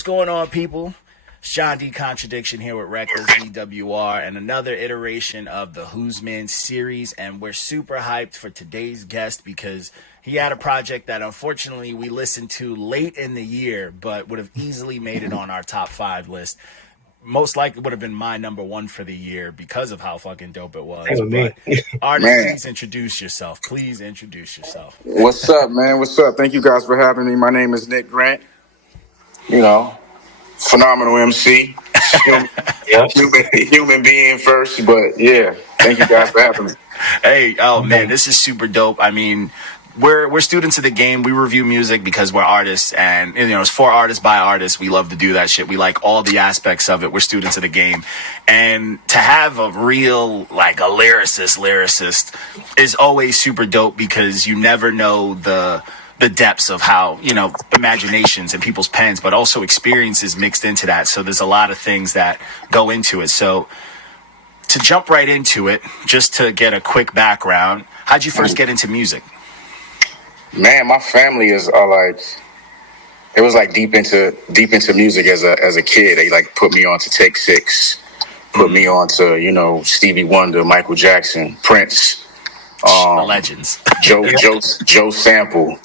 What's going on, people? It's John D. Contradiction here with RecklessDWR and another iteration of the Who's Man series. And we're super hyped for today's guest because he had a project that unfortunately we listened to late in the year, but would have easily made it on our top 5 list. Most likely would have been my number 1 for the year because of how fucking dope it was. But artist, please introduce yourself. Please introduce yourself. What's up, man? What's up? Thank you guys for having me. My name is Nick Grant. You know, phenomenal MC. Human being first, but yeah. Thank you guys for having me. Hey, oh man, this is super dope. I mean, we're students of the game. We review music because we're artists, and you know, it's for artists by artists. We love to do that shit. We like all the aspects of it. We're students of the game, and to have a real like a lyricist is always super dope because you never know the depths of how, you know, imaginations and people's pens, but also experiences mixed into that. So there's a lot of things that go into it. So to jump right into it, just to get a quick background, how'd you first get into music? Man, my family is like, it was like deep into music as a kid. They like put me on to Take 6, put me on to, you know, Stevie Wonder, Michael Jackson, Prince, the legends, Joe Sample.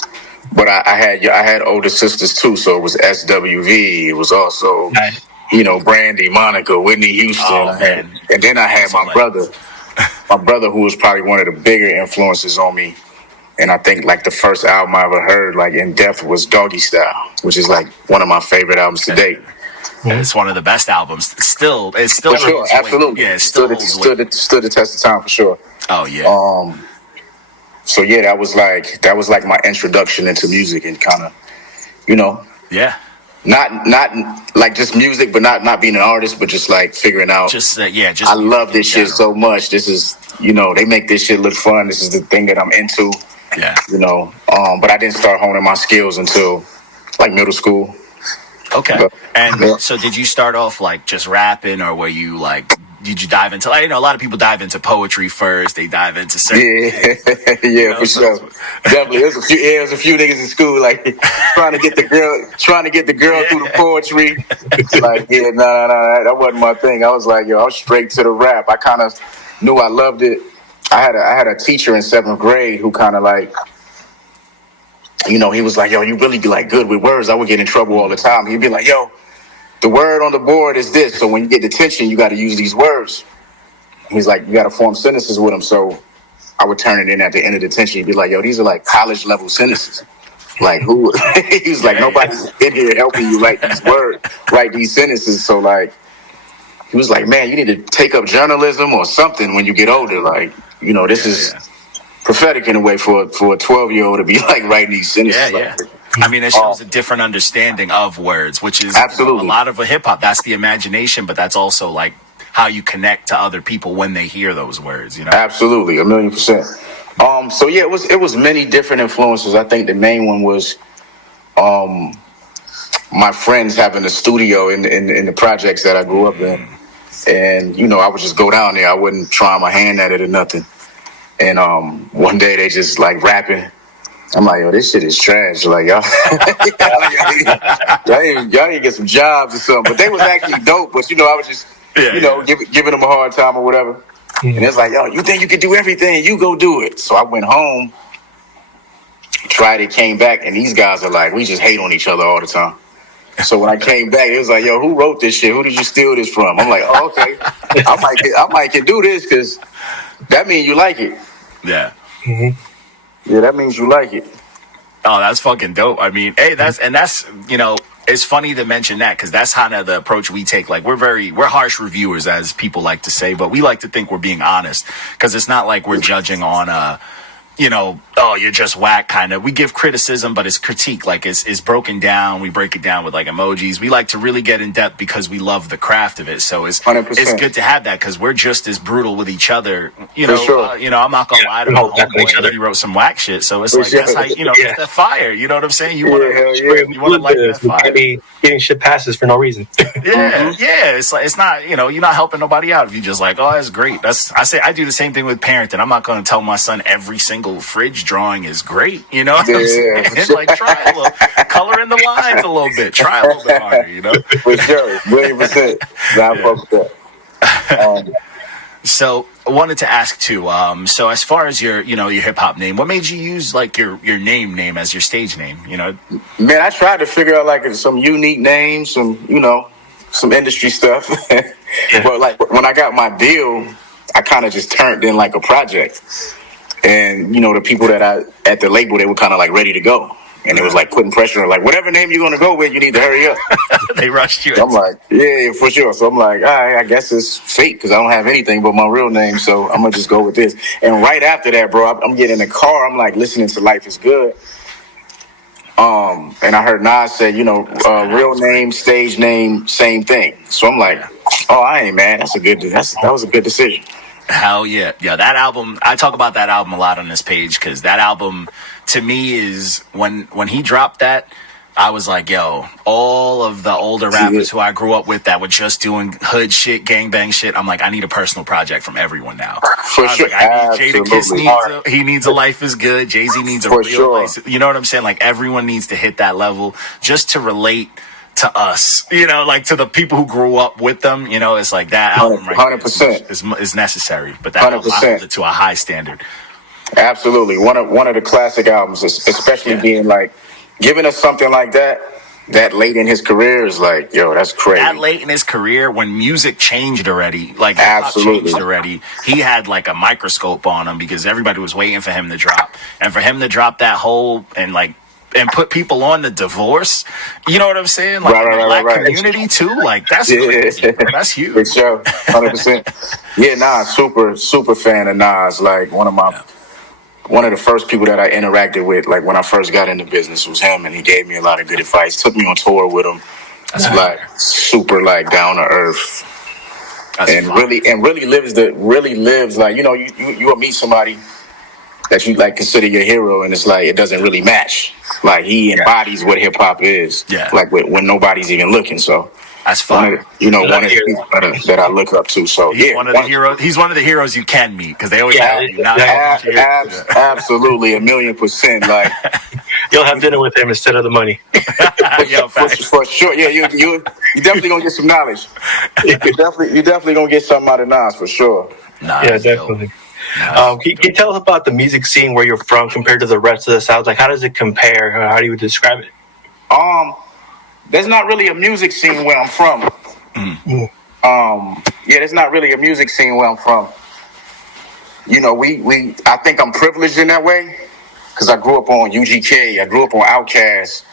But I had older sisters too, so it was SWV. It was also, you know, Brandy, Monica, Whitney Houston. And then I had my brother, who was probably one of the bigger influences on me. And I think like the first album I ever heard, like in depth, was Doggy Style, which is like one of my favorite albums to date. It's one of the best albums. It's still for sure, absolutely. Yeah, it stood the test of time for sure. Oh yeah. So yeah, that was like my introduction into music and kind of, you know, not like just music, but not being an artist, but just like figuring out. I love this shit so much. This is, you know, they make this shit look fun. This is the thing that I'm into. Yeah. You know, but I didn't start honing my skills until like middle school. Okay. So did you start off like just rapping, or were you like? Did you dive into, like, you know, a lot of people dive into poetry first. They dive into certain things, you know, for sure. Definitely. There was a few niggas in school like trying to get the girl through the poetry. Like, yeah, no, that wasn't my thing. I was like, yo, I was straight to the rap. I kind of knew I loved it. I had a teacher in 7th grade who kind of like, you know, he was like, yo, you really be like good with words. I would get in trouble all the time. He'd be like, yo, the word on the board is this, so when you get detention, you got to use these words. He's like, you got to form sentences with them. So I would turn it in at the end of detention. He'd be like, yo, these are like college level sentences. Like who? He was like, nobody's in here helping you write these sentences. So like, he was like, man, you need to take up journalism or something when you get older. Like, you know, this is prophetic in a way for a 12-year-old to be like writing these sentences. Yeah. I mean, it shows a different understanding of words, which is absolutely a lot of a hip hop. That's the imagination, but that's also like how you connect to other people when they hear those words, you know? Absolutely, 1,000,000%. So yeah, it was many different influences. I think the main one was my friends having a studio in the projects that I grew up in. And, you know, I would just go down there. I wouldn't try my hand at it or nothing. And one day they just like rapping. I'm like, yo, this shit is trash. Like, y'all need to get some jobs or something. But they was actually dope. But, you know, I was just, giving them a hard time or whatever. And it's like, yo, you think you can do everything? You go do it. So I went home, tried it, came back. And these guys are like, we just hate on each other all the time. So when I came back, it was like, yo, who wrote this shit? Who did you steal this from? I'm like, oh, okay. I might can do this because that means you like it. Yeah. Mm-hmm. Yeah, that means you like it. Oh, that's fucking dope. I mean, hey, that's, you know, it's funny to mention that because that's kind of the approach we take. Like, we're harsh reviewers, as people like to say, but we like to think we're being honest because it's not like we're judging on you know, oh, you're just whack kind of. We give criticism, but it's critique. Like, it's broken down. We break it down with like emojis. We like to really get in depth because we love the craft of it. So it's 100%. It's good to have that because we're just as brutal with each other. You know, sure. You know, I'm not gonna lie to my homeboy. He wrote some whack shit. So it's like, that's how, you know, it's that fire. You know what I'm saying? You want to light that fire. Getting shit passes for no reason. Yeah. It's like, it's not, you know, you're not helping nobody out if you just like, oh, that's great. I do the same thing with parenting. I'm not going to tell my son every single single fridge drawing is great. You know what I'm Yeah. saying? Like, try a little, color in the lines a little bit. Try a little bit harder, you know? For sure. 1,000,000%. I fuck with that. So I wanted to ask too. So as far as your hip hop name, what made you use like your name as your stage name? You know, Man, I tried to figure out like some unique names, some industry stuff. But like when I got my deal, I kind of just turned in like a project, and the people that at the label, they were kind of like ready to go. And it was like putting pressure on, like, whatever name you're going to go with, you need to hurry up. They rushed you. I'm like, yeah, for sure. So I'm like, all right, I guess it's fate because I don't have anything but my real name. So I'm going to just go with this. And right after that, bro, I'm getting in the car. I'm like listening to Life is Good. And I heard Nas say, real name, stage name, same thing. So I'm like, oh, I ain't mad. That was a good decision. Hell yeah. Yeah, that album, I talk about that album a lot on this page because that album, to me, is when he dropped that, I was like, yo, all of the older rappers who I grew up with that were just doing hood shit, gangbang shit, I'm like, I need a personal project from everyone now. For sure. Like, I need Jadakiss needs a Life is Good. Jay-Z needs a real life. You know what I'm saying? Like, everyone needs to hit that level just to relate to us, like to the people who grew up with them, it's like that album right 100% is necessary, but that album, I hold it to a high standard. Absolutely. One of the classic albums, especially being like giving us something like that late in his career is like, yo, that's crazy. That late in his career when music changed already, like absolutely changed already, he had like a microscope on him because everybody was waiting for him to drop, and for him to drop that whole and put people on the divorce, you know what I'm saying? Like the black community too, like that's crazy, bro. That's huge. For sure, 100%. Yeah, Nas, super fan of Nas. Like one of the first people that I interacted with, like when I first got into business, was him, and he gave me a lot of good advice. Took me on tour with him. That's like super like down to earth, and really lives like you will meet somebody that you like consider your hero, and it's like it doesn't really match. Like he embodies what hip hop is. Yeah. Like when nobody's even looking. So that's fun. One of the people that I look up to. So he's one of the heroes. He's one of the heroes you can meet because they always have you. Absolutely, 1,000,000%. Like you'll have dinner with him instead of the money. for sure. Yeah, you definitely gonna get some knowledge. You definitely gonna get something out of Nas for sure. Yeah, definitely. Can you tell us about the music scene where you're from compared to the rest of the South? Like, how does it compare? How do you describe it? There's not really a music scene where I'm from. There's not really a music scene where I'm from. I think I'm privileged in that way because I grew up on UGK. I grew up on Outkast.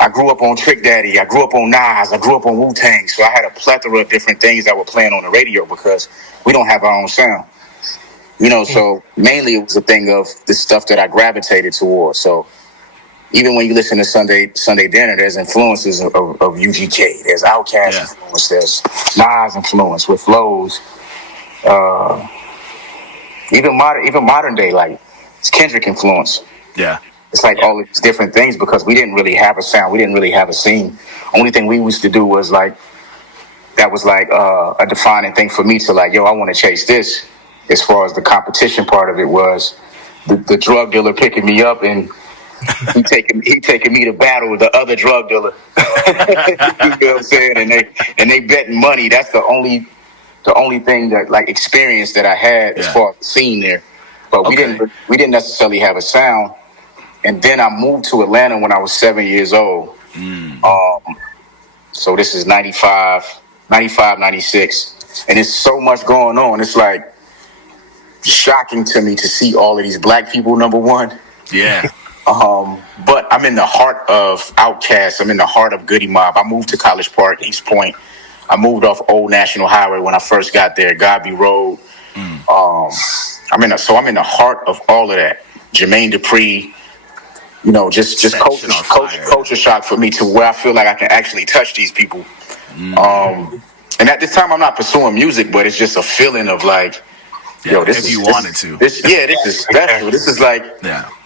I grew up on Trick Daddy. I grew up on Nas. I grew up on Wu-Tang. So I had a plethora of different things that were playing on the radio because we don't have our own sound. So mainly it was a thing of the stuff that I gravitated towards. So even when you listen to Sunday Dinner, there's influences of UGK. There's Outkast influence. There's Nas influence with flows. Even modern day, like it's Kendrick influence. Yeah. It's like all these different things because we didn't really have a sound. We didn't really have a scene. Only thing we used to do was like, that was like a defining thing for me to like, yo, I want to chase this. As far as the competition part of it was the drug dealer picking me up and he taking me to battle with the other drug dealer. You know what I'm saying? And they betting money. That's the only thing that like experience that I had as far as the scene there. But we didn't necessarily have a sound. And then I moved to Atlanta when I was 7 years old. So this is 95, 96. And there's so much going on. It's like shocking to me to see all of these black people, number one. Yeah. But I'm in the heart of Outkast. I'm in the heart of Goody Mob. I moved to College Park, East Point. I moved off Old National Highway when I first got there, Godby Road. I'm in the heart of all of that. Jermaine Dupri. Just culture shock for me to where I feel like I can actually touch these people. And at this time, I'm not pursuing music, but it's just a feeling of like, yo, this is special. This is like,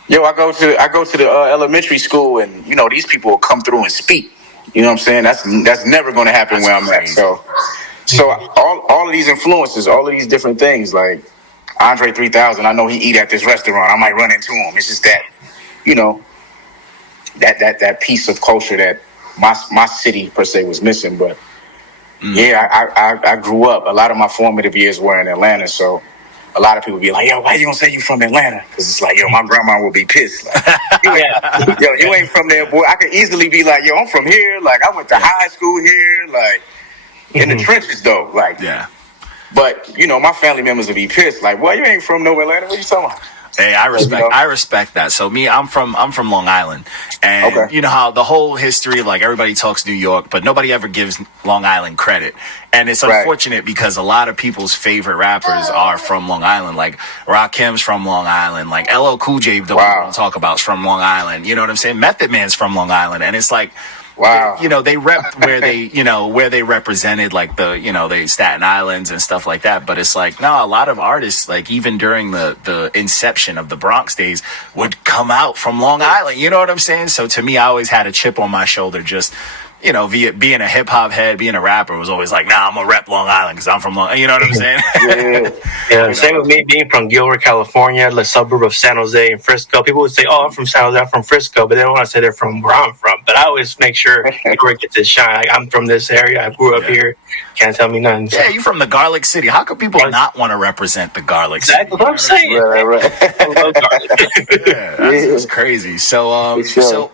yo, I go to the elementary school, and these people will come through and speak. You know what I'm saying? That's never going to happen where I'm at. So all of these influences, all of these different things, like Andre 3000, I know he eat at this restaurant. I might run into him. It's just that, you know, that piece of culture that my city per se was missing. But yeah, I grew up. A lot of my formative years were in Atlanta, so a lot of people be like, yo, why you gonna say you from Atlanta? Because it's like, yo, my grandma will be pissed. Like, yo, you ain't from there, boy. I could easily be like, yo, I'm from here. Like, I went to high school here. Like, in the trenches, though. Like, yeah. But, you know, my family members will be pissed. Like, boy, you ain't from no Atlanta. What you talking about? Hey, I respect that. So me, I'm from Long Island, and you know how the whole history, like everybody talks New York, but nobody ever gives Long Island credit, and it's unfortunate because a lot of people's favorite rappers are from Long Island, like Rakim's from Long Island, like LL Cool J, the one we don't talk about, is from Long Island. You know what I'm saying? Method Man's from Long Island, and it's like. Wow. You know, they rep where they represented, like the Staten Islands and stuff like that. But it's like, no, a lot of artists, like even during the inception of the Bronx days, would come out from Long Island. You know what I'm saying? So to me, I always had a chip on my shoulder just, you know, being a hip hop head, being a rapper was always like, nah, I'm gonna rep Long Island because I'm from Long. You know what I'm saying? Yeah. Same with me being from Gilbert, California, the suburb of San Jose and Frisco. People would say, "Oh, I'm from San Jose, I'm from Frisco," but they don't want to say they're from where I'm from. But I always make sure Gilbert gets its shine. Like, I'm from this area. I grew up here. Can't tell me nothing. Yeah, you from the Garlic City. How could people not want to represent the Garlic City? Exactly what I'm saying. Right. I love garlic. Yeah, that's crazy. So, so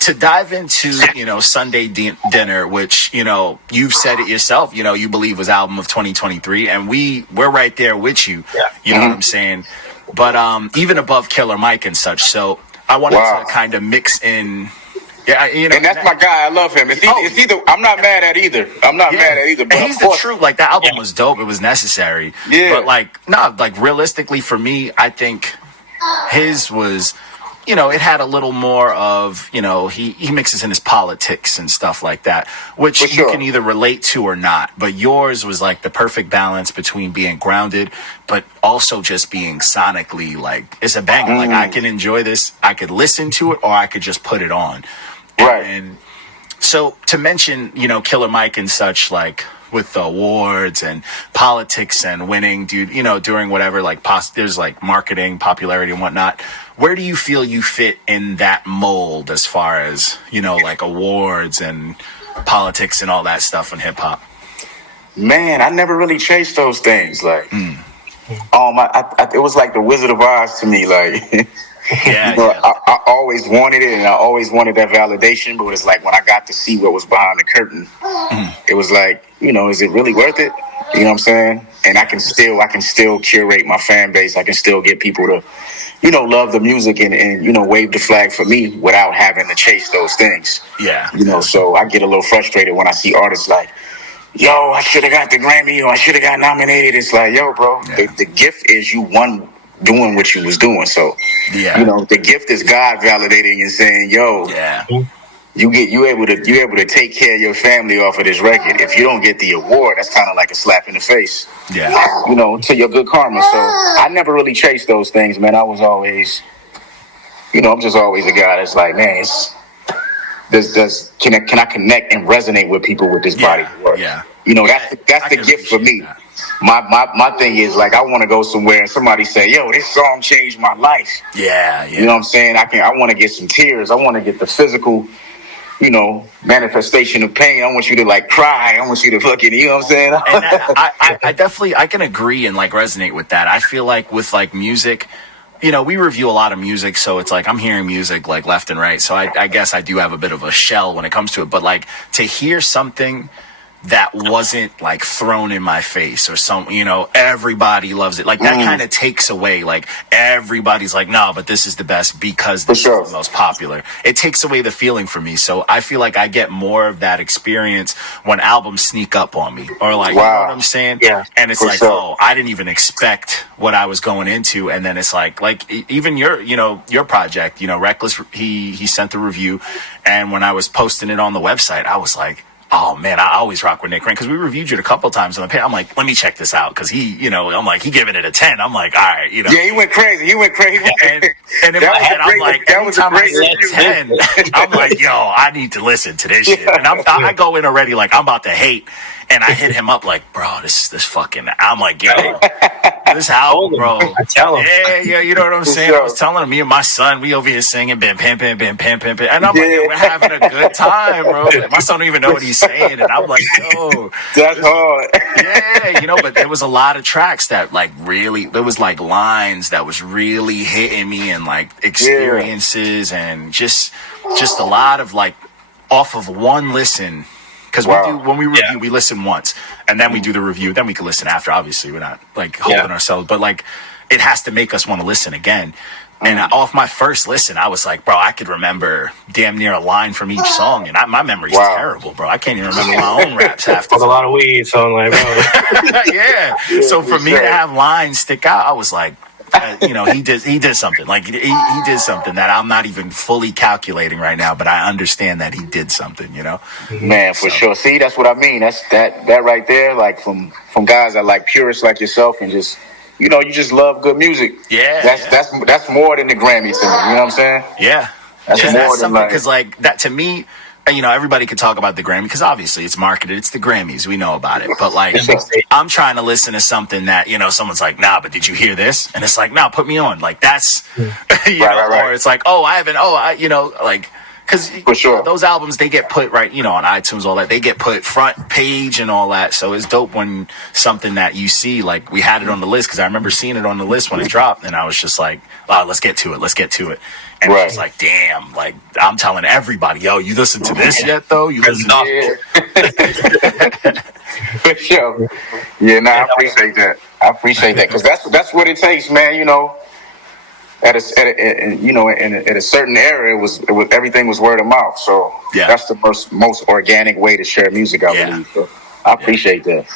to dive into, you know, Sunday Dinner, which, you know, you've said it yourself, you know, you believe was album of 2023, and we're right there with you. Yeah. You know what I'm saying? But even above Killer Mike and such. So I wanted to kind of mix in. Yeah, you know, and that's my guy. I love him. It's either I'm not mad at either. I'm not mad at either. But and he's the truth. Like, that album was dope. It was necessary. Yeah. But like realistically for me, I think his was, you know, it had a little more of, you know, he mixes in his politics and stuff like that, which you can either relate to or not. But yours was like the perfect balance between being grounded, but also just being sonically like, it's a banger. Like, I can enjoy this. I could listen to it, or I could just put it on. Right. And so to mention, you know, Killer Mike and such, like with the awards and politics and winning, dude, you know, during whatever, like there's like marketing, popularity and whatnot. Where do you feel you fit in that mold as far as, you know, like awards and politics and all that stuff in hip hop? Man, I never really chased those things. Like, it was like the Wizard of Oz to me. Like, I always wanted it, and I always wanted that validation. But it's like when I got to see what was behind the curtain, it was like, you know, is it really worth it? You know what I'm saying? And I can still curate my fan base. I can still get people to, you know, love the music and you know, wave the flag for me without having to chase those things. Yeah. You know, so I get a little frustrated when I see artists like, yo, I should have got the Grammy, or I should have got nominated. It's like, yo, bro, the gift is you won doing what you was doing. So, you know, the gift is God validating and saying, yo, you able to take care of your family off of this record. If you don't get the award, that's kind of like a slap in the face. Yeah. You know, to your good karma. So I never really chased those things, man. I was always, you know, I'm just always a guy that's like, man, can I connect and resonate with people with this body of work? Yeah. You know, that's the gift for me. My thing is, like, I want to go somewhere and somebody say, yo, this song changed my life. Yeah. You know what I'm saying? I want to get some tears. I want to get the physical, you know, manifestation of pain. I want you to like cry. I want you to fucking, you know what I'm saying? And I definitely, I can agree and like resonate with that. I feel like with like music, you know, we review a lot of music, so it's like I'm hearing music like left and right. So I guess I do have a bit of a shell when it comes to it. But like to hear something that wasn't like thrown in my face or some, you know, everybody loves it. Like that kind of takes away, like everybody's like, no, but this is the best because this is the most popular. It takes away the feeling for me. So I feel like I get more of that experience when albums sneak up on me or like, you know what I'm saying? Yeah. And it's like, oh, I didn't even expect what I was going into. And then it's like even your, you know, your project, you know, Reckless, he sent the review. And when I was posting it on the website, I was like, oh man, I always rock with Nick Rain because we reviewed it a couple times on the page. I'm like, let me check this out because he, you know, I'm like, he giving it a 10. I'm like, all right, you know. Yeah, he went crazy. And in my head, I'm like, every time I see 10, I'm like, yo, I need to listen to this shit. And I go in already like I'm about to hate, and I hit him up like, bro, this fucking. I'm like, yo, This album, bro. I tell him. Yeah, you know what I'm saying? I was telling him, me and my son, we over here singing, bam, pam, pam, pam, pam, pam, pam. And I'm like, yo, we're having a good time, bro. Like, my son don't even know what he's saying. And I'm like, yo. That's hard. Yeah, but there was a lot of tracks that, like, really, there was, like, lines that was really hitting me and, like, experiences and just a lot of, like, off of one listen. Because when we review, we listen once, and then we do the review. Then we can listen after. Obviously, we're not like holding ourselves, but like it has to make us want to listen again. And off my first listen, I was like, bro, I could remember damn near a line from each song, and my memory's terrible, bro. I can't even remember my own raps half the time. A lot of weed, so I'm like, bro. Yeah. So for me to have lines stick out, I was like, he did something. Like he did something that I'm not even fully calculating right now, but I understand that he did something. Man, for sure. See, that's what I mean. That's that right there. Like from guys that like purists like yourself, and just you just love good music. Yeah. That's more than the Grammy to me. You know what I'm saying? Yeah. That's more than something because like that to me. Everybody could talk about the Grammy because obviously it's marketed. It's the Grammys. We know about it. But like, I'm trying to listen to something that, someone's like, nah, but did you hear this? And it's like, nah, put me on. Like that's, right. Or it's like, oh, I haven't, like, because for sure those albums, they get put right, on iTunes, all that. They get put front page and all that. So it's dope when something that you see, like we had it on the list because I remember seeing it on the list when it dropped. And I was just like, wow, let's get to it. And it's like, damn, like I'm telling everybody, yo, you listen to this yet though? You listen to it? For sure. Yeah, I appreciate that. Because that's what it takes, man. At a certain era, it was everything was word of mouth. So that's the most organic way to share music, I believe. So I appreciate that.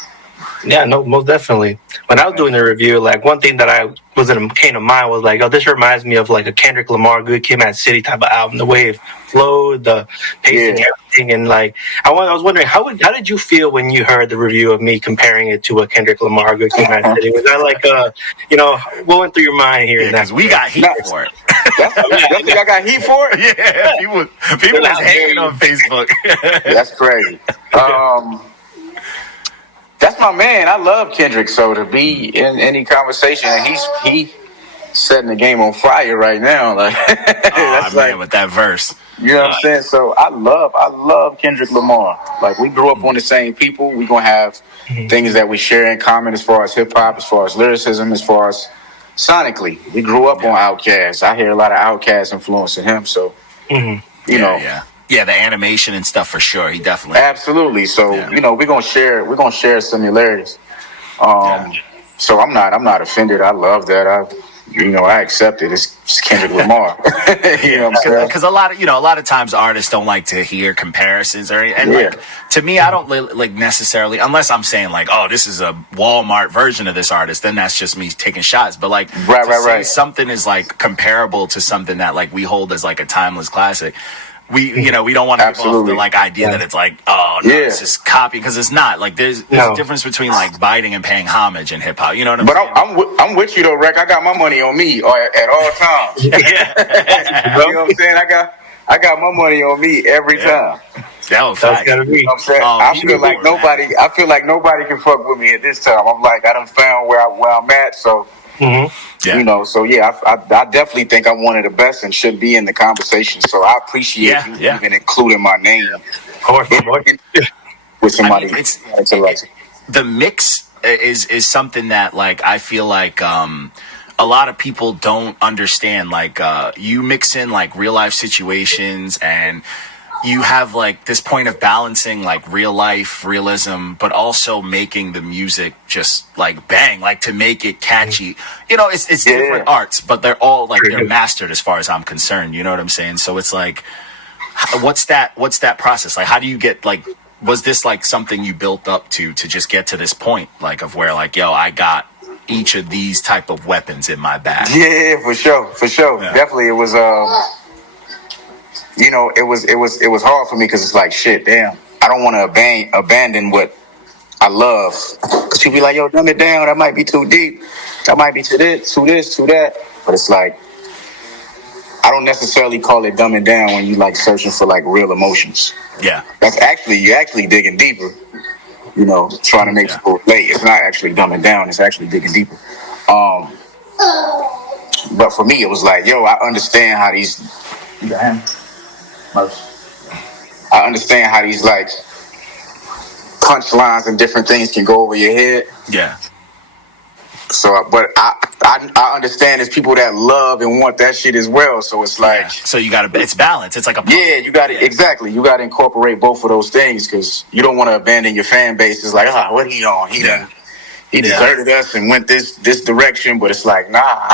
Yeah, no, most definitely. When I was doing the review, like one thing that came to mind was like, oh, this reminds me of like a Kendrick Lamar, Good Kid, Mad City type of album. The way it flowed, the pacing, everything, and like I was wondering how did you feel when you heard the review of me comparing it to a Kendrick Lamar, Good Kid, Mad City? Was that like what went through your mind here? Because we got heat for it. You think I got heat for it? Yeah, people was hating on Facebook. That's crazy. That's my man. I love Kendrick. So to be in any conversation, and he setting the game on fire right now. Like, that's man, with that verse. You know what I'm saying? So I love Kendrick Lamar. Like we grew up on the same people. We gonna have things that we share in common as far as hip hop, as far as lyricism, as far as sonically. We grew up on Outkast. I hear a lot of Outkast influencing him. So Yeah, the animation and stuff for sure. He definitely absolutely. So we're gonna share similarities. So I'm not offended. I love that. I accept it. It's Kendrick Lamar. Because a lot of times artists don't like to hear comparisons like, to me, I don't like necessarily unless I'm saying like, oh, this is a Walmart version of this artist. Then that's just me taking shots. But like, right. Something is like comparable to something that like we hold as like a timeless classic. We don't want to go off the like idea that it's like, oh no, it's just copy because it's not. Like there's a difference between like biting and paying homage in hip hop. You know what I'm saying? But I'm with you though, Rec. I got my money on me at all times. You know what I'm saying? I got my money on me every time. That's gotta be. You know what I'm saying? I feel like nobody can fuck with me at this time. I'm like I done found where I'm at. So. I definitely think I'm one of the best and should be in the conversation. So I appreciate you even including my name with somebody. The mix is something that like I feel like a lot of people don't understand. Like you mix in like real life situations and you have like this point of balancing like real life realism, but also making the music just like bang, like to make it catchy. It's different arts, but they're all like they're mastered as far as I'm concerned. You know what I'm saying? So it's like, what's that process? Like, how do you get like, was this like something you built up to just get to this point? Like of where like, yo, I got each of these type of weapons in my bag. Yeah, for sure. Yeah. Definitely. It was, it was hard for me because it's like, shit, damn, I don't want to abandon what I love. Because you'll be like, yo, dumb it down. That might be too deep. That might be to this, to that. But it's like, I don't necessarily call it dumbing down when you like searching for like real emotions. Yeah. You're actually digging deeper, trying to make people relate. It's not actually dumbing down. It's actually digging deeper. Um, but for me, it was like, yo, I understand how these. You got him? I understand how these like punchlines and different things can go over your head. Yeah. So, but I understand there's people that love and want that shit as well. So it's like, so you got to, it's balance. It's like a puzzle. Yeah, you got to exactly. You got to incorporate both of those things because you don't want to abandon your fan base. It's like, what he on? He deserted us and went this direction. But it's like, nah,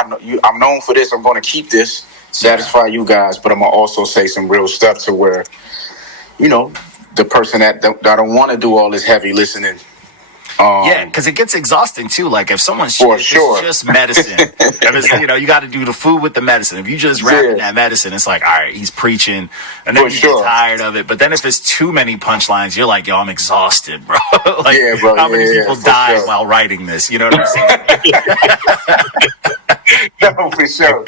I'm known for this. I'm going to keep this, satisfy you guys. But I'm gonna also say some real stuff to where, the person that don't want to do all this heavy listening. Because it gets exhausting too. Like if someone's it's just medicine, if it's, you got to do the food with the medicine. If you just rapping that medicine, it's like, all right, he's preaching, and then you get tired of it. But then if it's too many punchlines, you're like, yo, I'm exhausted, bro. Like, bro. How many people died while writing this? You know what I'm saying? No, for sure.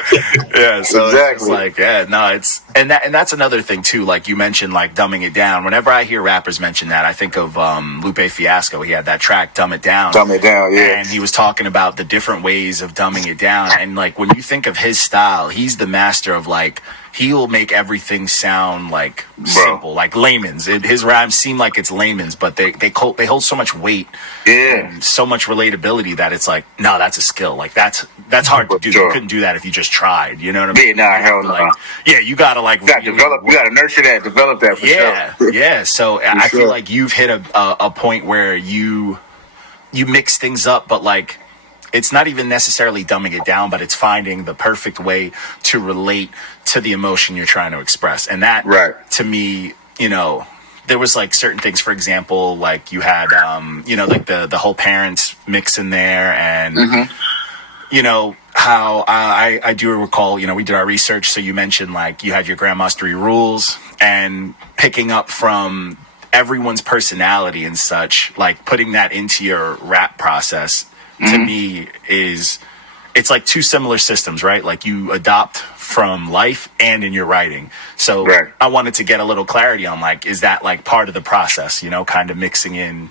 Yeah, so it's like, and that's another thing too. Like you mentioned, like dumbing it down. Whenever I hear rappers mention that, I think of Lupe Fiasco. He had that track, Dumb It Down. Dumb It Down, yeah. And he was talking about the different ways of dumbing it down. And like when you think of his style, he's the master of like, he'll make everything sound like simple, like layman's. His rhymes seem like it's layman's, but they hold so much weight, and so much relatability that it's like, no, that's a skill. Like that's hard to do. You couldn't do that if you just tried. You know what I mean? Yeah, hell no. Like, you gotta like develop. You gotta nurture that, develop that. For sure. Yeah. So I feel like you've hit a point where you mix things up, but like, it's not even necessarily dumbing it down, but it's finding the perfect way to relate to the emotion you're trying to express. And that, to me, there was like certain things, for example, like you had, like the whole parents mix in there, and, how I do recall, we did our research. So you mentioned like you had your grandma's 3 rules, and picking up from everyone's personality and such, like putting that into your rap process. To me it's like 2 similar systems, right? Like you adopt from life and in your writing. So I wanted to get a little clarity on like, is that like part of the process, kind of mixing in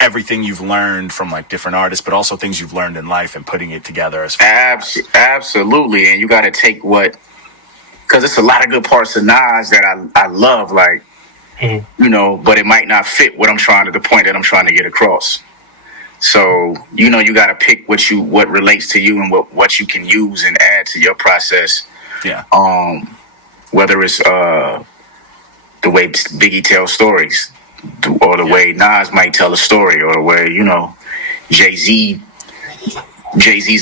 everything you've learned from like different artists, but also things you've learned in life and putting it together as absolutely. And you got to take because it's a lot of good parts of Nas that I love, like, but it might not fit the point that I'm trying to get across. So, you got to pick what relates to you and what you can use and add to your process. Yeah. Whether it's the way Biggie tells stories, or the way Nas might tell a story, or the way, Jay-Z's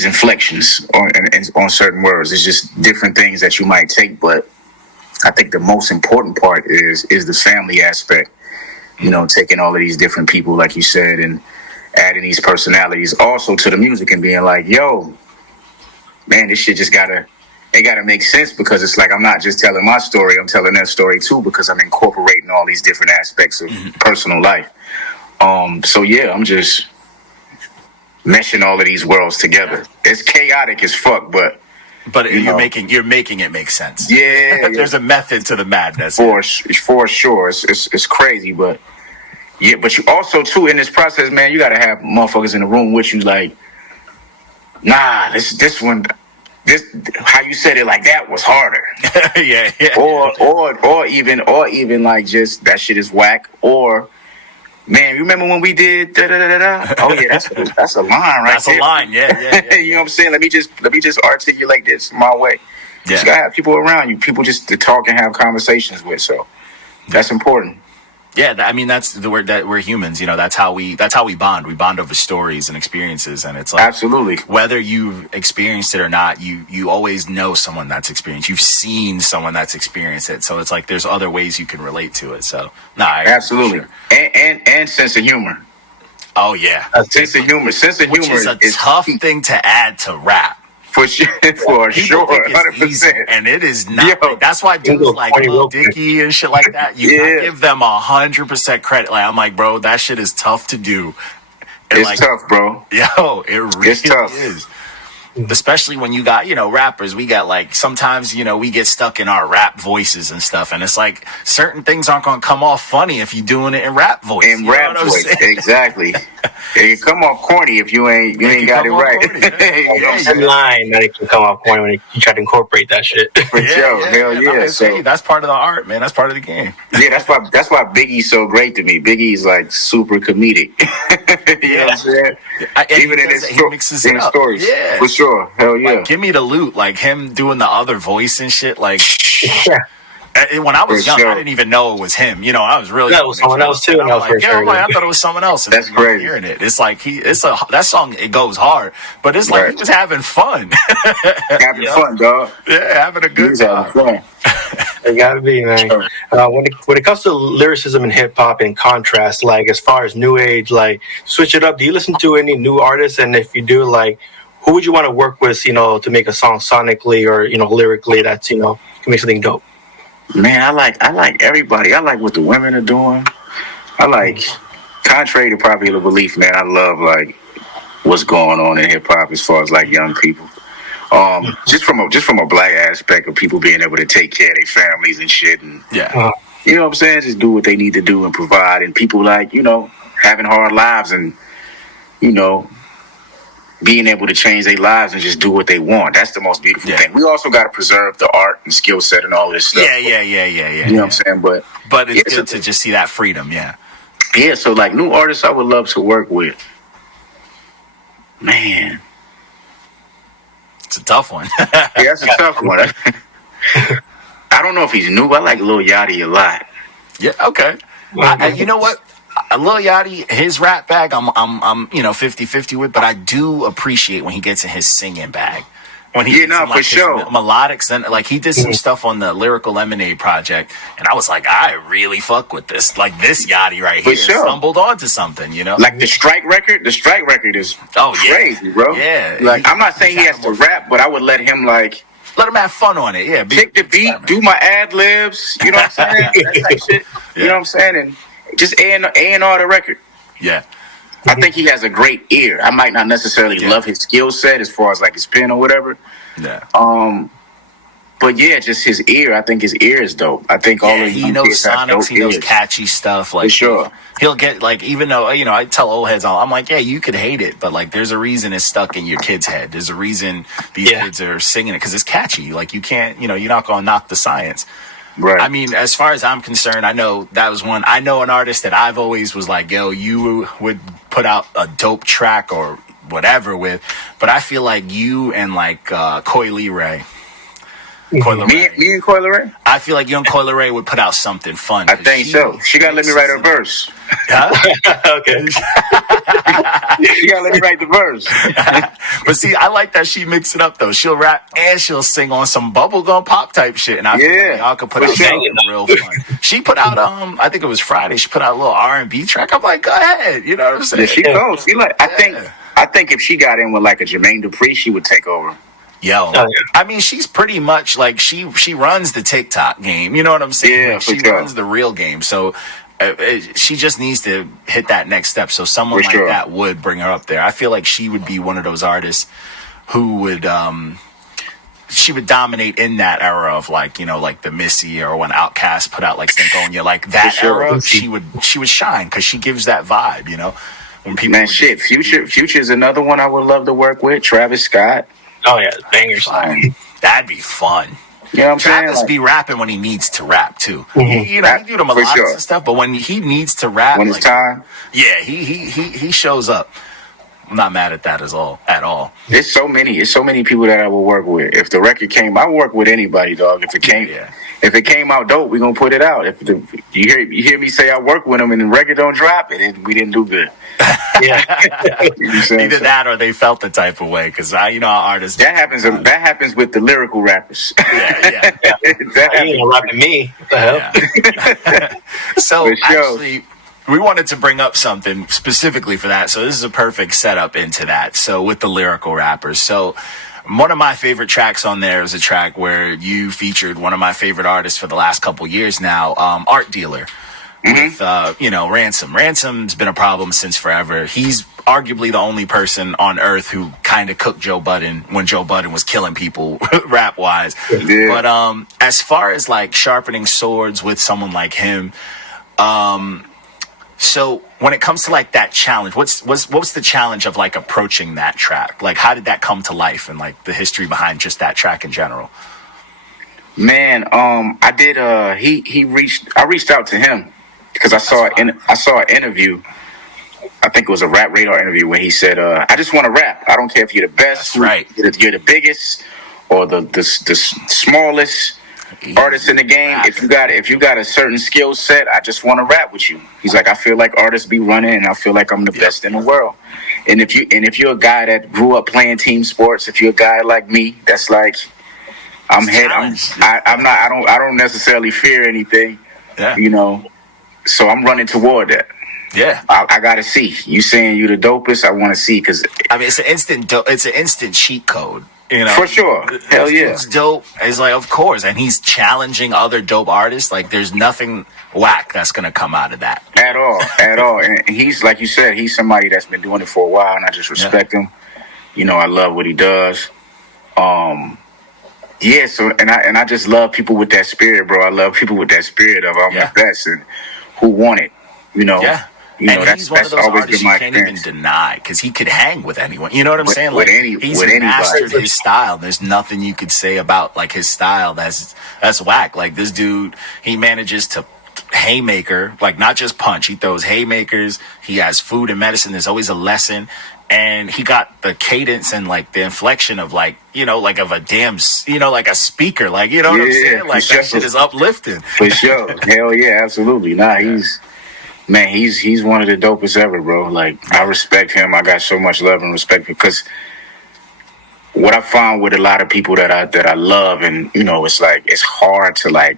inflections on certain words. It's just different things that you might take. But I think the most important part is the family aspect. Taking all of these different people, like you said, and adding these personalities also to the music and being like, yo, man, this shit gotta make sense, because it's like I'm not just telling my story, I'm telling their story too, because I'm incorporating all these different aspects of personal life. So yeah, I'm just meshing all of these worlds together. It's chaotic as fuck, but you're making it make sense. Yeah, there's a method to the madness. For sure, it's crazy, but. Yeah, but you also, too, in this process, man, you got to have motherfuckers in the room with you like, nah, this one, how you said it like that was harder. Yeah. Or even like just that shit is whack. Or, man, you remember when we did da-da-da-da-da? Oh, yeah, that's a line right there. That's a line, yeah. You know what I'm saying? Let me just articulate this my way. You got to have people around you, people just to talk and have conversations with. So that's important. Yeah, I mean, that's the word, that we're humans, that's how we bond. We bond over stories and experiences. And it's like, absolutely, whether you've experienced it or not, you always know someone that's experienced. You've seen someone that's experienced it. So it's like, there's other ways you can relate to it. So absolutely. Sure. And sense of humor. Oh yeah. Sense of humor. Which is a tough thing to add to rap. For sure, 100%. And it is not. That's why dudes like Lil Dicky and shit like that, you gotta give them 100% credit. Like, I'm like, bro, that shit is tough to do. And it's tough, bro. Yo, it really is. Especially when you got, rappers, we got like, sometimes, we get stuck in our rap voices and stuff. And it's like certain things aren't going to come off funny if you're doing it in rap voice. In rap voice, exactly. It can come off corny if you ain't got it right. That line that it can come off corny when you try to incorporate that shit. For sure, hell yeah. So that's part of the art, man. That's part of the game. Yeah, that's why Biggie's so great to me. Biggie's like super comedic. You know what I'm saying? Even in his stories. Yeah. For sure. Hell yeah. Like, Give Me the Loot, like him doing the other voice and shit, like when I was young, I didn't even know it was him. I was really. That was someone else too. I thought it was someone else. And that's crazy. Hearing it, it's like that song. It goes hard, but it's like he was having fun. Having fun, dog. Yeah, having a good time. Having fun. It gotta be, man. When it comes to lyricism and hip hop, in contrast, like as far as new age, like switch it up. Do you listen to any new artists? And if you do, like, who would you want to work with? To make a song sonically or lyrically that's can make something dope. Man, I like everybody. I like what the women are doing. I like, contrary to popular belief, man, I love like what's going on in hip hop as far as like young people. Just from a black aspect of people being able to take care of their families and shit, and you know what I'm saying, just do what they need to do and provide, and people like having hard lives and being able to change their lives and just do what they want. That's the most beautiful thing. We also got to preserve the art and skill set and all this stuff. Yeah. You know what I'm saying? But it's good to just see that freedom. Yeah. Yeah. So like new artists, I would love to work with. Man, it's a tough one. Yeah, that's a tough one. I don't know if he's new. I like Lil Yachty a lot. Yeah. Okay. You know what? Lil Yachty, his rap bag, I'm 50-50 with, but I do appreciate when he gets in his singing bag. When he for sure. Melodics, then like he did some stuff on the Lyrical Lemonade project, and I was like, I really fuck with this. Like this Yachty right here stumbled onto something, Like the Strike record. The Strike record is crazy, bro. Yeah. Like I'm not saying he has to rap, but I would let him let him have fun on it. Yeah. Pick the beat, do my ad libs. You know what I'm saying? That type shit. Yeah. You know what I'm saying? And just A&R the record. Yeah. I think he has a great ear. I might not necessarily love his skill set as far as like his pen or whatever. Yeah. But yeah, just his ear. I think his ear is dope. I think all of he knows sonics, he knows catchy stuff. Like for sure. He'll get like, even though I tell old heads all, I'm like, yeah, you could hate it, but like there's a reason it's stuck in your kid's head. There's a reason these kids are singing it because it's catchy. Like you can't, you're not gonna knock the science. Right. I mean, as far as I'm concerned, I know that was one. I know an artist that I've always was like, yo, you would put out a dope track or whatever with, but I feel like you and like Coi Leray. Me and Coi Leray? I feel like you and Coi Leray would put out something fun. I think so. She gotta let me write her verse. Huh? Okay. She gotta let me write the verse. But see, I like that she mix it up though. She'll rap and she'll sing on some bubblegum pop type shit, and I feel like y'all could put out something real fun. She put out I think it was Friday. She put out a little R&B track. I'm like, go ahead. You know what I'm saying? Yeah, she goes. She like. I think if she got in with like a Jermaine Dupri, she would take over. Yo, I mean, she's pretty much like she runs the TikTok game. You know what I'm saying? Yeah, like, she runs the real game. So she just needs to hit that next step. So someone like that would bring her up there. I feel like she would be one of those artists who would she would dominate in that era of like like the Missy or when Outkast put out like Stankonia, like that era. She would shine because she gives that vibe. When people Future is another one I would love to work with. Travis Scott. Oh yeah, bangers. That'd be fun. You know what I'm Travis saying? be rapping when he needs to rap too. He do the melodics and stuff, but when he needs to rap, when it's time, he shows up. I'm not mad at that at all. There's so many people that I will work with. If the record came, I work with anybody, dog. If it came out dope, we gonna put it out. If you hear me say I work with them and the record don't drop, we didn't do good. Yeah, either that or they felt the type of way because how artists that happens. That happens with the lyrical rappers. Yeah. That you rapping me. What the hell? Yeah. So actually, we wanted to bring up something specifically for that. So this is a perfect setup into that. So with the lyrical rappers, so. One of my favorite tracks on there is a track where you featured one of my favorite artists for the last couple years now, Art Dealer. with Ransom. Ransom's been a problem since forever. He's arguably the only person on earth who kind of cooked Joe Budden when Joe Budden was killing people rap wise. Yeah. But as far as like sharpening swords with someone like him, so when it comes to like that challenge, what was the challenge of like approaching that track? Like, how did that come to life, and like the history behind just that track in general? Man, I did. I reached out to him because I saw an interview. I think it was a Rap Radar interview where he said, "I just want to rap. I don't care if you're the best, right? You're the biggest, or the smallest artist in the game. If you got a certain skill set, I just want to rap with you." He's like, "I feel like artists be running, and I feel like I'm the best in the world. And if you're a guy that grew up playing team sports, if you're a guy like me, that's like." I don't necessarily fear anything, so I'm running toward that. Yeah, I gotta see. You saying you the dopest? I want to see, because I mean it's an instant cheat code. For sure. Hell yeah. It's dope. It's like, of course, and he's challenging other dope artists. Like, there's nothing whack that's gonna come out of that at all. And he's, like you said, he's somebody that's been doing it for a while, and I just respect him. I love what he does. Yeah, so and I just love people with that spirit, bro. I love people with that spirit of I'm the best and who want it, Yeah. That's one of those always artists been my you can't experience. even deny, because he could hang with anyone. You know what I'm saying? Like, he's mastered his style. There's nothing you could say about like his style that's whack. Like, this dude, he manages to haymaker, like not just punch. He throws haymakers. He has food and medicine. There's always a lesson. And he got the cadence and like the inflection of like, like of a damn, like a speaker, like, what I'm saying? Like, that shit is uplifting. For sure. Hell yeah, absolutely. Nah, he's one of the dopest ever, bro. Like, I respect him. I got so much love and respect, because what I found with a lot of people that I love, and, it's like, it's hard to like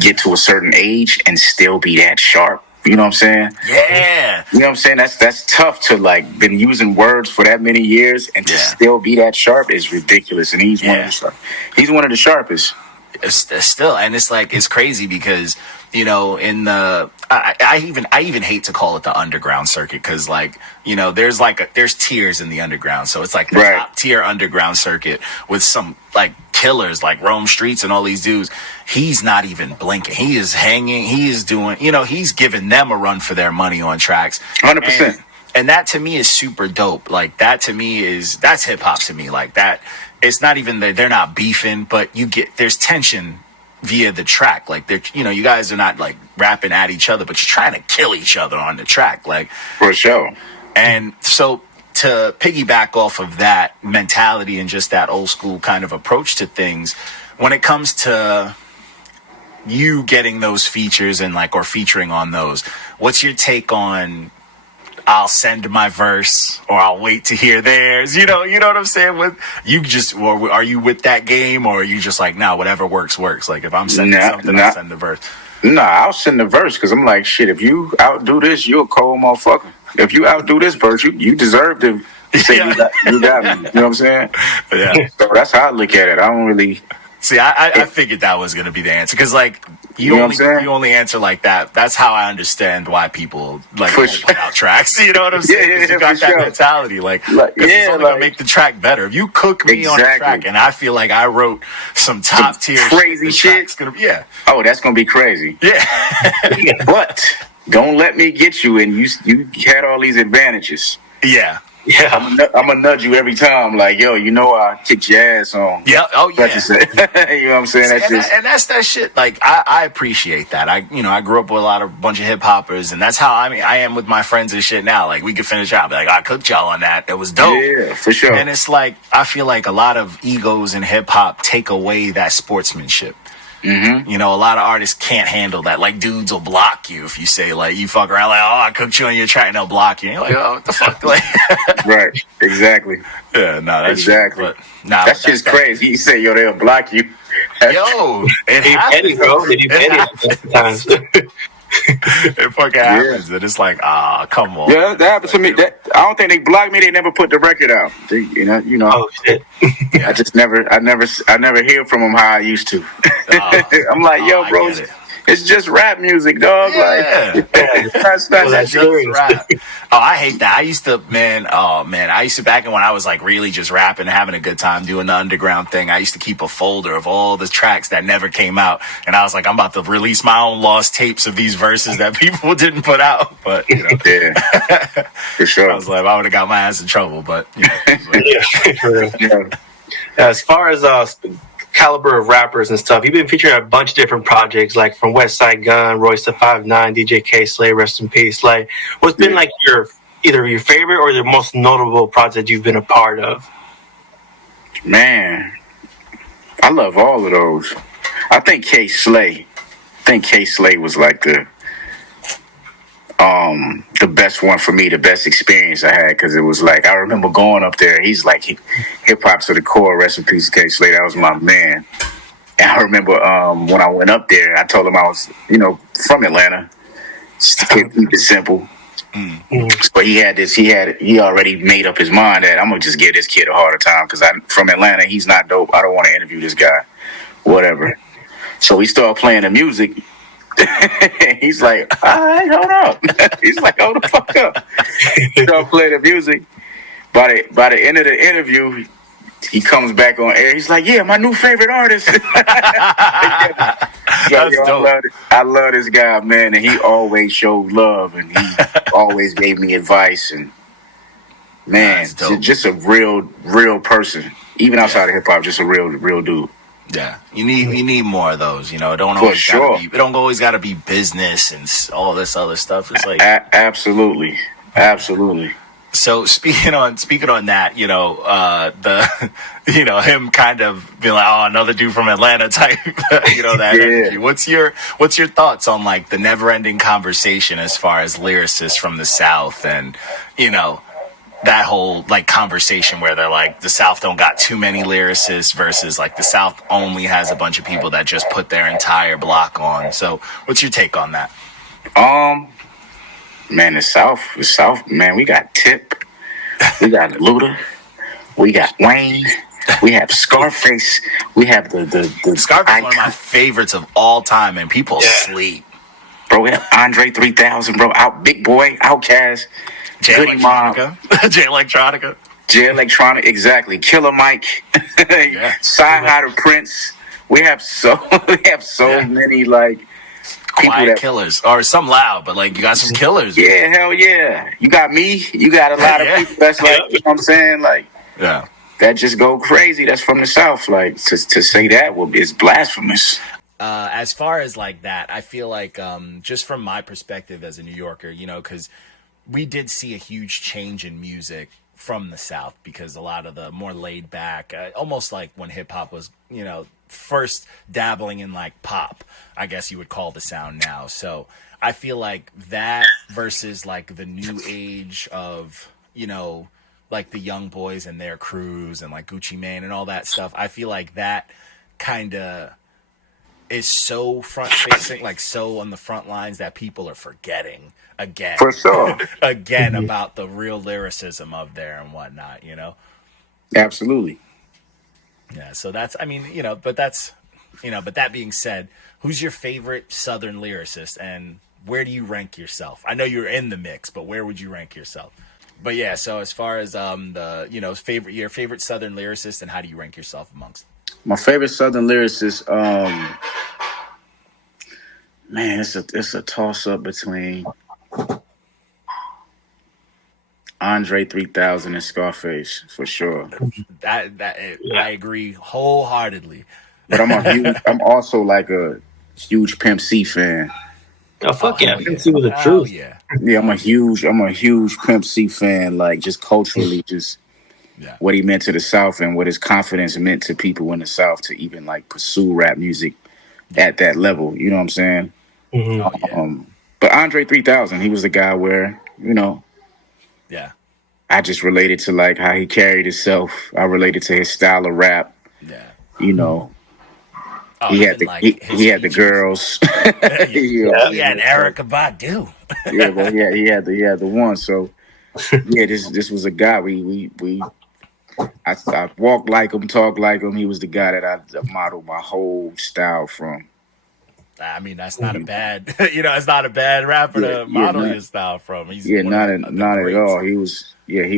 get to a certain age and still be that sharp. You know what I'm saying? Yeah. You know what I'm saying? That's tough to like been using words for that many years and to still be that sharp is ridiculous. And he's one of the sharpest. He's one of the sharpest. Still, and it's like, it's crazy because in the I even hate to call it the underground circuit, because like there's tiers in the underground, so it's like the top tier underground circuit with some like killers like Rome Streets and all these dudes. He's not even blinking. He is hanging. He is doing. He's giving them a run for their money on tracks. 100%. And that to me is super dope. Like, that to me that's hip hop to me. Like, that, it's not even that they're not beefing, but there's tension via the track. Like, they're, you guys are not like rapping at each other, but you're trying to kill each other on the track. Like, for sure. And so to piggyback off of that mentality and just that old school kind of approach to things, when it comes to you getting those features and like, or featuring on those, what's your take on I'll send my verse or I'll wait to hear theirs? You know what I'm saying? With you, or are you with that game, or are you just like, nah, whatever works? Like, if I'm sending something, I'll send the verse. Nah, I'll send the verse, because I'm like, shit, if you outdo this, you're a cold motherfucker. If you outdo this verse, you deserve to say you got me. You know what I'm saying? Yeah. So that's how I look at it. I don't really... See, I figured that was going to be the answer, because like you only answer like that. That's how I understand why people like put out tracks. You know what I'm saying? You got that mentality, like it's only gonna make the track better. If you cook me on a track, and I feel like I wrote some top tier crazy shit, oh, that's gonna be crazy. Yeah, but don't let me get you, and you had all these advantages. Yeah. Yeah, I'm gonna nudge you every time. Like, yo, I kicked your ass on. Yeah. Oh yeah. You know what I'm saying? That's that shit. Like, I appreciate that. I grew up with a bunch of hip hoppers, and that's how I am with my friends and shit now. Like, we could finish out, be like, I cooked y'all on that. That was dope. Yeah, for sure. And it's like, I feel like a lot of egos in hip hop take away that sportsmanship. Mm-hmm. A lot of artists can't handle that. Like, dudes will block you if you say, like, you fuck around, like, oh, I cooked you on your track, and they'll block you. And you're like, oh, what the fuck? Like, right, exacally. Yeah, no, that's exactly. That's just crazy. You say, yo, they'll block you. Yo, it happens, bro. It happens. It fucking happens, and it's like, come on. Yeah, that happened to me. I don't think they blocked me. They never put the record out. Oh shit! I never hear from them how I used to. I'm like, yo, bro, It's just rap music, dog. Yeah. Like, it's not that Just rap. Oh, I hate that. I used to, man. Oh, man. I used to back when I was like really just rapping, having a good time doing the underground thing. I used to keep a folder of all the tracks that never came out, and I was like, I'm about to release my own lost tapes of these verses that people didn't put out. But you know, yeah, for sure. I was like, I would have got my ass in trouble. But you know, yeah. As far as caliber of rappers and stuff, you've been featured on a bunch of different projects, like from West Side Gun, Royce the 5'9", DJ K Slay, rest in peace. Like, what's been like either your favorite or the most notable project you've been a part of? Man, I love all of those. I think K Slay was like the best one for me, the best experience I had, because it was like, I remember going up there. He's like hip hop to the core. Rest in peace, K Slay. That was my man. And I remember when I went up there, I told him I was, from Atlanta. Just to keep it simple. So he already made up his mind that I'm gonna just give this kid a harder time because I'm from Atlanta. He's not dope. I don't want to interview this guy. Whatever. So he started playing the music. He's like, all right, hold up. He's like, hold the fuck up. He started playing the music. By the end of the interview, he comes back on air. He's like, yeah, my new favorite artist. That's dope. I love this guy, man, and he always showed love, and he always gave me advice, and man, just a real person. Even outside of hip hop, just a real dude. Yeah, you need more of those. It don't always gotta be business and all this other stuff. It's like absolutely. So speaking on that, him kind of being like, oh, another dude from Atlanta type, that energy. What's your thoughts on like the never ending conversation as far as lyricists from the South and, that whole like conversation where they're like the South don't got too many lyricists versus like the South only has a bunch of people that just put their entire block on. So what's your take on that? Man, the South, man, we got Tip, we got Luda, we got Wayne, we have Scarface, we have the Scarface is one of my favorites of all time, and people sleep. Bro, we have Andre 3000, bro, Big Boy, Outkast, Jay Electronica, exactly. Killer Mike, Sci-Hi Prince. We have so many like quiet killers, or some loud, but like you got some killers. Yeah, hell yeah. You got me. You got a lot of people that's like, you know what I'm saying, like, that just go crazy. That's from the South. Like to say that is blasphemous. As far as like that, I feel like just from my perspective as a New Yorker, because we did see a huge change in music from the South because a lot of the more laid back, almost like when hip hop was, first dabbling in like pop, I guess you would call the sound now. So I feel like that versus like the new age of, like the young boys and their crews and like Gucci Mane and all that stuff. I feel like that kind of is so front facing, like so on the front lines that people are forgetting again. For sure. Again about the real lyricism of there and whatnot, Absolutely. Yeah, so that's, but that being said, who's your favorite Southern lyricist and where do you rank yourself? I know you're in the mix, but where would you rank yourself? But yeah, so as far as your favorite Southern lyricist and how do you rank yourself amongst them? My favorite Southern lyricist, man, it's a toss up between Andre 3000 and Scarface for sure. I agree wholeheartedly. But I'm also like a huge Pimp C fan. Oh fuck yeah! Pimp C was the truth. Yeah, I'm a huge Pimp C fan. Like just culturally, just what he meant to the South and what his confidence meant to people in the South to even like pursue rap music at that level. You know what I'm saying? Mm-hmm. But Andre 3000, he was the guy where I just related to like how he carried himself. I related to his style of rap. Yeah. He had the girls. He had Erykah Badu. He had the one. So this was a guy I walked like him, talked like him. He was the guy that I modeled my whole style from. I mean, that's not a bad, it's not a bad rapper to model your style from. He's one not of the not at greats. all. He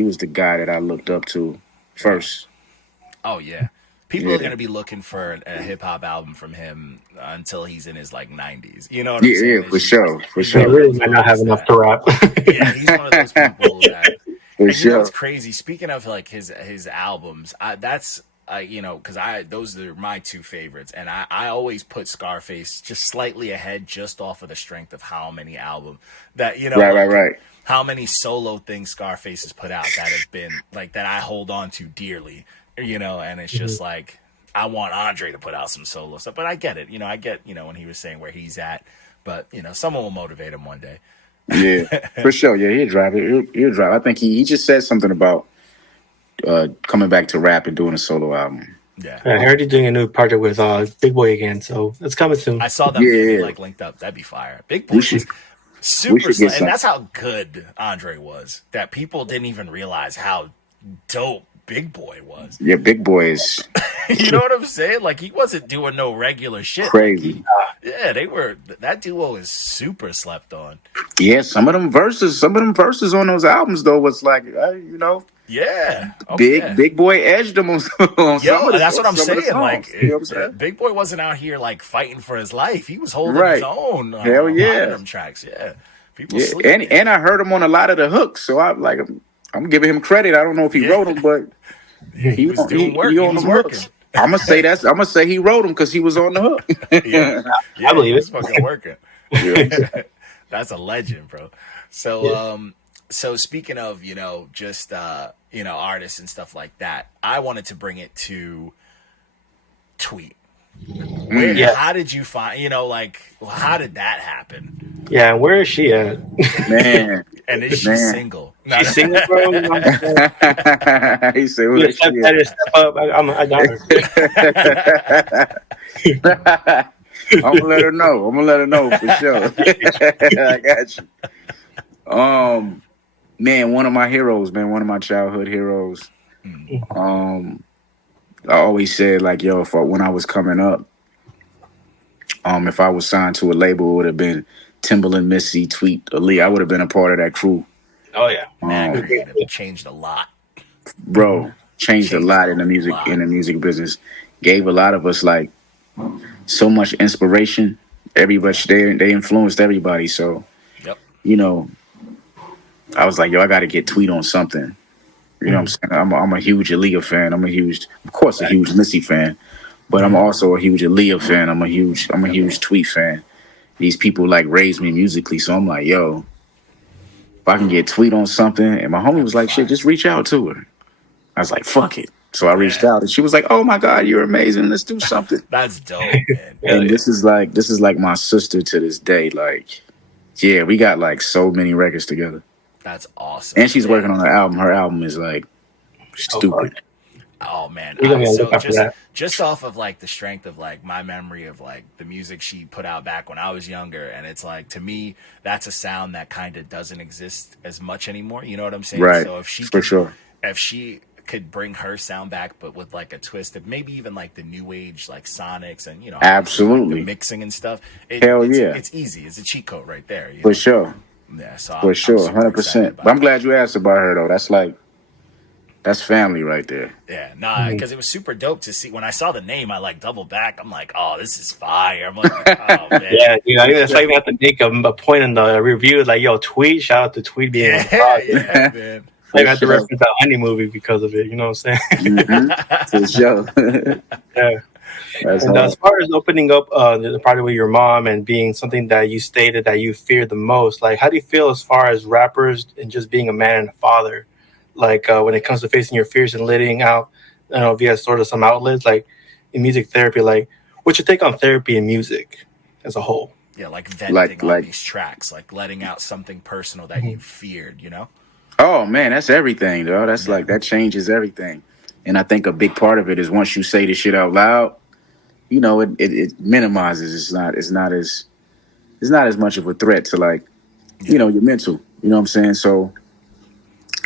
was the guy that I looked up to first. Oh yeah, people are Yeah, gonna be looking for a hip hop album from him until he's in his like 90s. You know what I'm yeah, saying? yeah, for sure, for He's He one of sure, really those might not have artists enough that to rap. yeah, he's one of those people that, for and you know sure. what's crazy? Speaking of like his albums, that's because those are my two favorites, and I always put Scarface just slightly ahead, just off of the strength of how many album that Right, right, like right. how many solo things Scarface has put out that have been like that I hold on to dearly, and it's just like I want Andre to put out some solo stuff, but I get it, I get when he was saying where he's at, but someone will motivate him one day. Yeah, for sure. Yeah, he'll drive it. He'll drive. I think he just said something about coming back to rap and doing a solo album. Yeah. I heard he's doing a new project with Big Boy again, so it's coming soon. I saw them. Yeah, they Yeah, like linked up. That'd be fire. Big we Boy should was we super should get and some. that's how good Andre was. That people didn't even realize how dope Big Boy was. Yeah, Big Boy is You know what I'm saying? Like he wasn't doing no regular shit. crazy. They were. That duo is super slept on. Yeah, some of them verses on those albums though was like, Yeah. Oh Big yeah. Big Boy edged them on, on some Yo, of the that's what I'm some of the saying. songs. Like, You know what I'm saying? Big Boy wasn't out here like fighting for his life. He was holding his Right. own. Hell On a lot yeah. of them tracks. Yeah. People Yeah, sleep. and I heard him on a lot of the hooks, so I'm giving him credit. I don't know if he wrote them, but He was doing work. he He on was them working. hooks. I'm gonna say he wrote them because he was on the hook. Yeah. I believe he was it. fucking working. Yeah. That's a legend, bro. So, so speaking of, just artists and stuff like that, I wanted to bring it to Tweet. How did you find, how did that happen? Yeah, where is she at? Man, And is she man. single? She's single, bro. You know what I'm saying? He said, You "Where a is step she daddy, step up. I got her. I'm gonna let her know. I'm gonna let her know for sure. I got you. Man, one of my heroes, man, one of my childhood heroes. I always said like, yo, when I was coming up, if I was signed to a label, it would have been Timbaland, Missy, Tweet, Ali. I would have been a part of that crew. Oh yeah. Man, creative changed a lot. Bro, changed a lot in the lot. music business. Gave a lot of us like so much inspiration. Everybody, they influenced everybody. So, Yep. I was like, yo, I got to get Tweet on something. You know what I'm saying? I'm a huge Aaliyah fan. Of course, a huge Missy fan, but I'm also a huge Aaliyah fan. I'm a huge Tweet fan. These people like raised me musically, so I'm like, yo, if I can get Tweet on something, and my homie was like, shit, just reach out to her. I was like, fuck it. So I reached out, and she was like, oh my God, you're amazing. Let's do something. That's dope, man. And this is like my sister to this day. Like, yeah, we got like so many records together. That's awesome. And she's working on her album. Her album is like stupid. Oh man. We're gonna So look after that. just off of like the strength of like my memory of like the music she put out back when I was younger, and it's like to me that's a sound that kind of doesn't exist as much anymore. You know what I'm saying? Right. So if she could bring her sound back, but with like a twist of maybe even like the new age like sonics and Absolutely. like the mixing and stuff. Hell yeah. It's easy. It's a cheat code right there. For sure. Yeah. So For sure. super excited 100%. about But I'm it. glad you asked about her though. That's family right there. Yeah, because it was super dope to see. When I saw the name, I like doubled back. I'm like, oh, this is fire. I'm like, oh man. Yeah, dude, I think that's why we have to make a point in the review. Like, yo, Tweet, shout out to Tweet being on the pod. Yeah, man. I got to reference the Honey movie because of it. You know what I'm saying? For sure. Yeah. That's And hard. as far as opening up the project with your mom and being something that you stated that you feared the most, like, how do you feel as far as rappers and just being a man and a father? Like, when it comes to facing your fears and letting out, via sort of some outlets, like in music therapy, like, what's your take on therapy and music as a whole? Yeah, like venting on these tracks, like letting out something personal that you feared, Oh man, that's everything, though. That's like that changes everything. And I think a big part of it is once you say the shit out loud, it minimizes. It's not as much of a threat to like, your mental. You know what I'm saying? So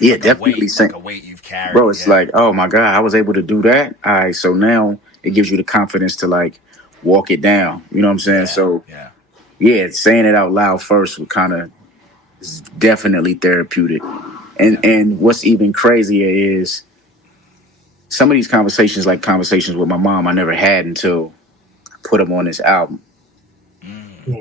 yeah, definitely like a weight you've carried. Bro, it's like, oh my God, I was able to do that. All right, so now it gives you the confidence to like walk it down. You know what I'm saying? So Yeah. yeah, saying it out loud first would kind of is definitely therapeutic. And what's even crazier is some of these conversations, like conversations with my mom, I never had until I put them on this album.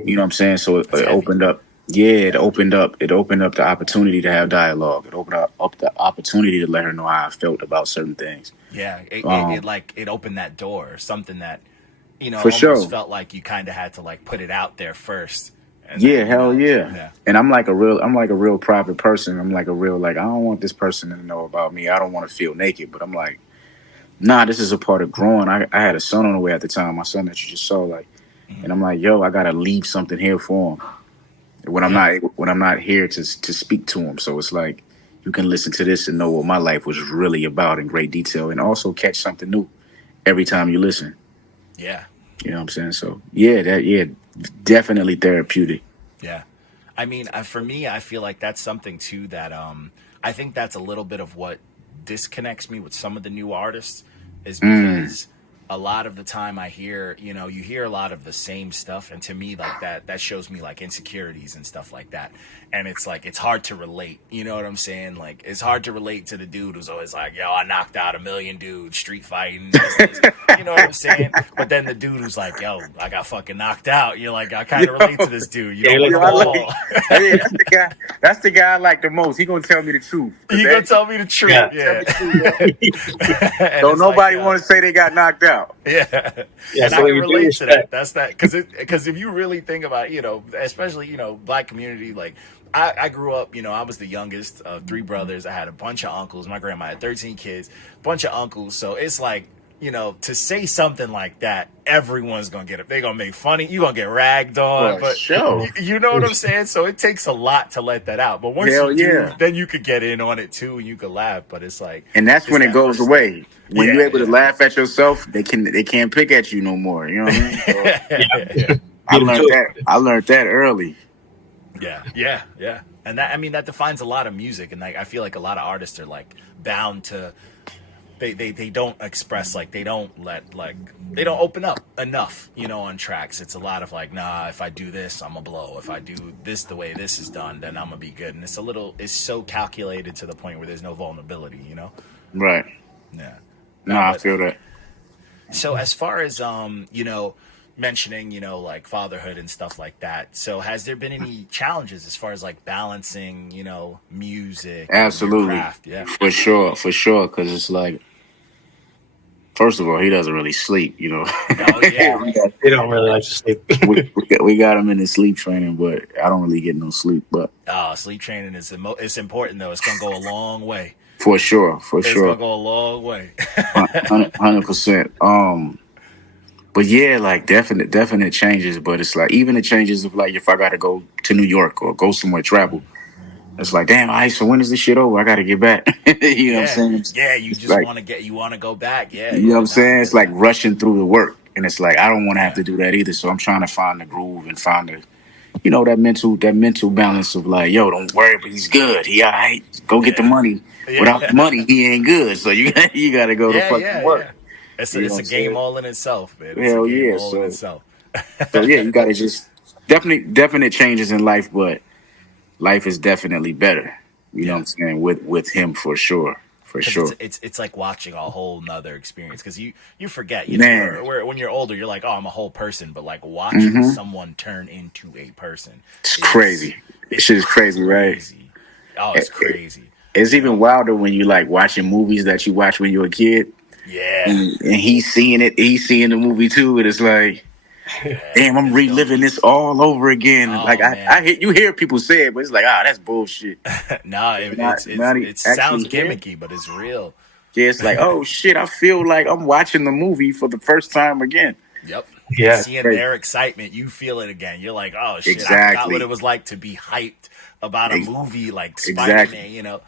You know what I'm saying? So it That's heavy. opened up. Yeah, it opened up the opportunity to have dialogue. It opened up the opportunity to let her know how I felt about certain things. Yeah, it Um, like it opened that door, something that for almost sure. felt like you kind of had to like put it out there first, and Yeah, then hell yeah. yeah, And I'm like a real private person. I'm like a real like I don't want this person to know about me. I don't want to feel naked, but I'm like, nah, this is a part of growing. I had a son on the way at the time, my son that you just saw, like, hmm, and I'm like, yo, I gotta leave something here for him when I'm yeah, not here to speak to him. So it's like you can listen to this and know what my life was really about in great detail, and also catch something new every time you listen. yeah, You know what I'm saying? So yeah, definitely therapeutic. yeah. I mean, for me, I feel like that's something too that I think that's a little bit of what disconnects me with some of the new artists is Mm, because a lot of the time I hear, you hear a lot of the same stuff, and to me, like that shows me like insecurities and stuff like that, and it's like it's hard to relate. You know what I'm saying? Like it's hard to relate to the dude who's always like, "Yo, I knocked out a million dudes, street fighting." This. You know what I'm saying? But then the dude who's like, "Yo, I got fucking knocked out." You're like, I kind of relate to this dude. You Yeah, don't you're want like, yo, to I oh, like. fall. Hey, that's the guy. That's the guy I like the most. He gonna tell me the truth. 'Cause You gonna tell me the truth? yeah. tell me Yeah. the truth, yo. And Don't it's like, nobody want to say they got knocked out. yeah, Yeah, and so I when can you do relate to that. respect, That's that because if you really think about especially black community, like I grew up, I was the youngest of three brothers. I had a bunch of uncles. My grandma had 13 kids, bunch of uncles. So it's like to say something like that, everyone's gonna get it. They're gonna make funny. You're gonna get ragged on, For but sure. you know what I'm saying. So it takes a lot to let that out. But once you Hell do, yeah. then you could get in on it too, and you could laugh. But it's like And that's it's when it that goes first step. away. When you're Yeah, able to yeah. laugh at yourself, they can't pick at you no more. You know what I mean? So yeah, I get into learned it. that. I learned that early. Yeah, yeah, yeah. And that, I mean, that defines a lot of music, and like I feel like a lot of artists are like bound to they don't express, like they don't open up enough, on tracks. It's a lot of like, nah, if I do this, I'm a blow. If I do this the way this is done, then I'm gonna be good. And it's so calculated to the point where there's no vulnerability. Right. Yeah. No, No, I but feel that. so as far as mentioning like fatherhood and stuff like that, so has there been any challenges as far as like balancing music and your Absolutely. craft? Yeah. For sure. For sure. Because it's like, first of all, he doesn't really sleep, Oh yeah. we, got, They don't really like to sleep. we got him in his sleep training, but I don't really get no sleep. But Oh, sleep training is it's important though. It's gonna go a long way. for sure. For It's sure. gonna go a long way. 100%. But yeah, like definite changes. But it's like even the changes of like if I gotta go to New York or go somewhere travel, it's like damn, all right, so when is this shit over? I gotta get back. You know what I'm Yeah, saying? It's, yeah. You it's just like want to you want to go back. Yeah, you know what yeah. I'm No, I saying? It's get like that. rushing through the work, and it's like I don't want to have Yeah, to do that either. So I'm trying to find the groove and find that mental balance of like, yo, don't worry, but he's good. He all right. Go get the yeah, money. Without the yeah, money, he ain't good. So you gotta go to yeah, fucking yeah, work. yeah. It's You know what a I'm game saying? all in itself, man. It's a Hell game yeah. all in So itself. So yeah, you gotta just definite changes in life, but life is definitely better. You know what Yeah. I'm saying? With him for sure. For Because sure. it's like watching a whole nother experience. Because you forget, Man. where when you're older, you're like, oh, I'm a whole person. But like watching Hmm. someone turn into a person It's is crazy. it's Shit is crazy, right? crazy. Oh, it's It- it- crazy. it's You even know? wilder when you like watching movies that you watch when you were a kid, Yeah, and he's seeing the movie too, and it's like, yeah. damn, I'm It's dope. reliving this all over again. Like Oh man. you hear people say it, but it's like, that's bullshit. No, But not it sounds actually hear. gimmicky, but it's real. Yeah, it's like, oh shit, I feel like I'm watching the movie for the first time again. Yep. And Yeah, seeing Great. their excitement, you feel it again. You're like, oh shit, I forgot what it Exactly. was like to be hyped about a Ex- movie like Spider exactly. Man.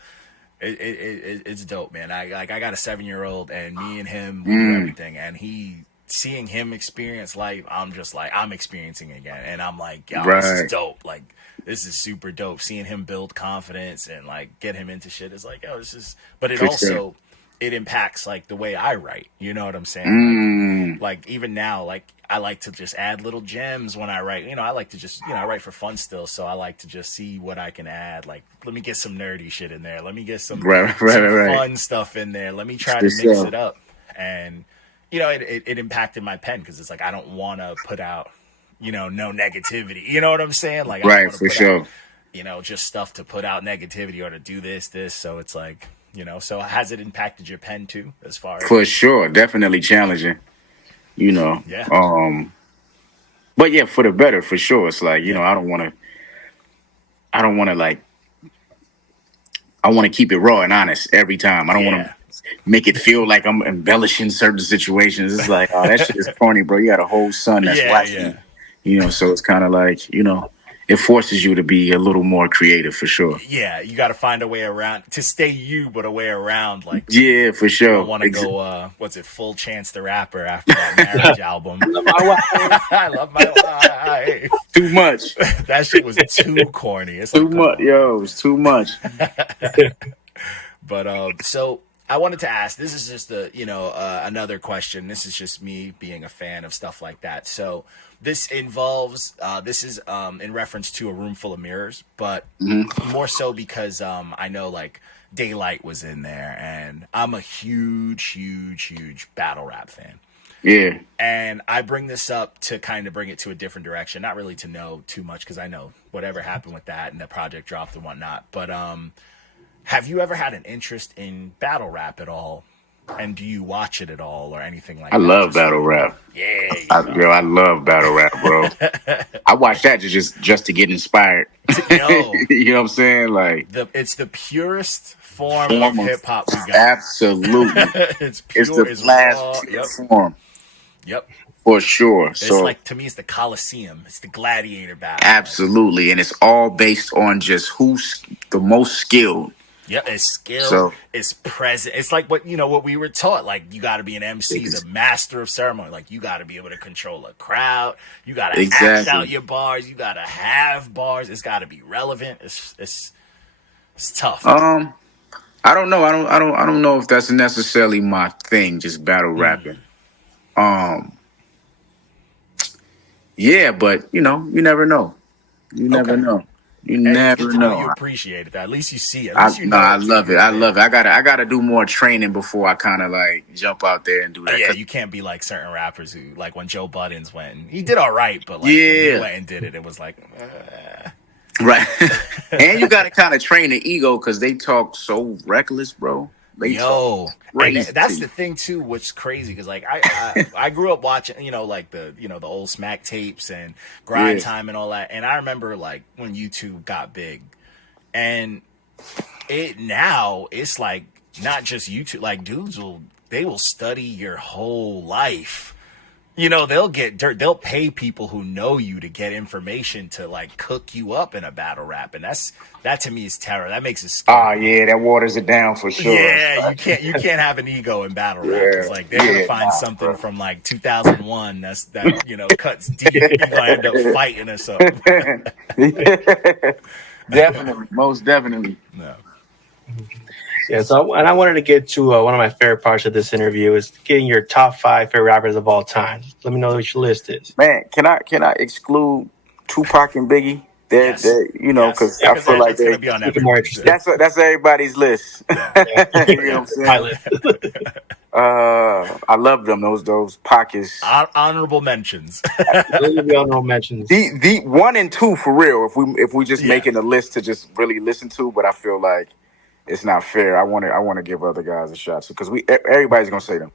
It's dope, man. I got a 7-year-old, and me and him we do Mm, everything, and seeing him experience life, I'm just like I'm experiencing it again, and I'm like, yo, this is right. dope. Like this is super dope. Seeing him build confidence and like get him into shit is like, yo, this is. But it For sure. also it impacts like the way I write. You know what I'm saying? Like Mm, Like even now, like I like to just add little gems when I write. I like to just I write for fun still, so I like to just see what I can add. Like let me get some nerdy shit in there. Let me get some fun stuff in there. Let me try to mix it up. And it impacted my pen because it's like I don't want to put out no negativity. You know what I'm saying? Like I don't want to put out just stuff to put out negativity or to do this. So it's like so has it impacted your pen too as far as for sure, definitely challenging. Yeah. But yeah, for the better, for sure. It's like, I don't want to like, I want to keep it raw and honest every time. I don't want to make it feel like I'm embellishing certain situations. It's like, oh, that shit is corny, bro. You got a whole son that's watching, so it's kind of like, it forces you to be a little more creative for sure. Yeah, you got to find a way around to stay you, but a way around. Like, yeah, for sure. You don't want to go, full Chance the Rapper after that Marriage album. I love my wife. Too much. That shit was too corny. It's too much, yo. It was too much. But so I wanted to ask. This is just another question. This is just me being a fan of stuff like that. So. This involves, this is in reference to A Room Full of Mirrors, but more so because I know like Daylight was in there and I'm a huge battle rap fan. Yeah. And I bring this up to kind of bring it to a different direction, not really to know too much because I know whatever happened with that and the project dropped and whatnot. But have you ever had an interest in battle rap at all? And do you watch it at all or anything like that? I love battle rap. Yeah. I love battle rap, bro. I watch that just to get inspired. Yo, you know what I'm saying? Like it's the purest form of hip hop we got. Absolutely. It's pure. It's the last form. Yep. For sure. It's like, to me, it's the Coliseum. It's the gladiator battle. Absolutely. And it's all based on just who's the most skilled. Yep, it's skill, it's present. It's like what we were taught. Like you got to be an MC, the master of ceremony. Like you got to be able to control a crowd. You got to act out your bars. You got to have bars. It's got to be relevant. It's tough. I don't know. I don't know if that's necessarily my thing. Just battle rapping. Yeah, but you never know. You never know. You never know. You appreciate it. At least you see it. I love it. I love it. I gotta do more training before I kind of like jump out there and do that. Yeah, you can't be like certain rappers who, like when Joe Buttons went, and he did all right, but like when he went and did it, it was like, right. And you gotta kind of train the ego because they talk so reckless, bro. And that's the thing too, which is crazy because like I grew up watching like the the old Smack tapes and Grind Time and all that, and I remember like when YouTube got big, and it's like not just YouTube, like dudes will study your whole life. They'll pay people who know you to get information to like cook you up in a battle rap, and that to me is terror. That makes it scary. Oh yeah, that waters it down for sure. Yeah, you can't have an ego in battle rap. It's like they're gonna find something from like 2001 that cuts deep. You're gonna end up fighting or something. Definitely, most definitely. No. Yeah, and I wanted to get to one of my favorite parts of this interview is getting your top 5 favorite rappers of all time. Let me know what your list is. Man, can I exclude Tupac and Biggie? Because I feel like they're be on that's everybody's list. Yeah. You know what I'm saying? My list. I love them. Those pockets. Honorable mentions. Those would be honorable mentions. The 1 and 2 for real. If we just making a list to just really listen to, but I feel like it's not fair. I want to give other guys a shot because everybody's gonna say them.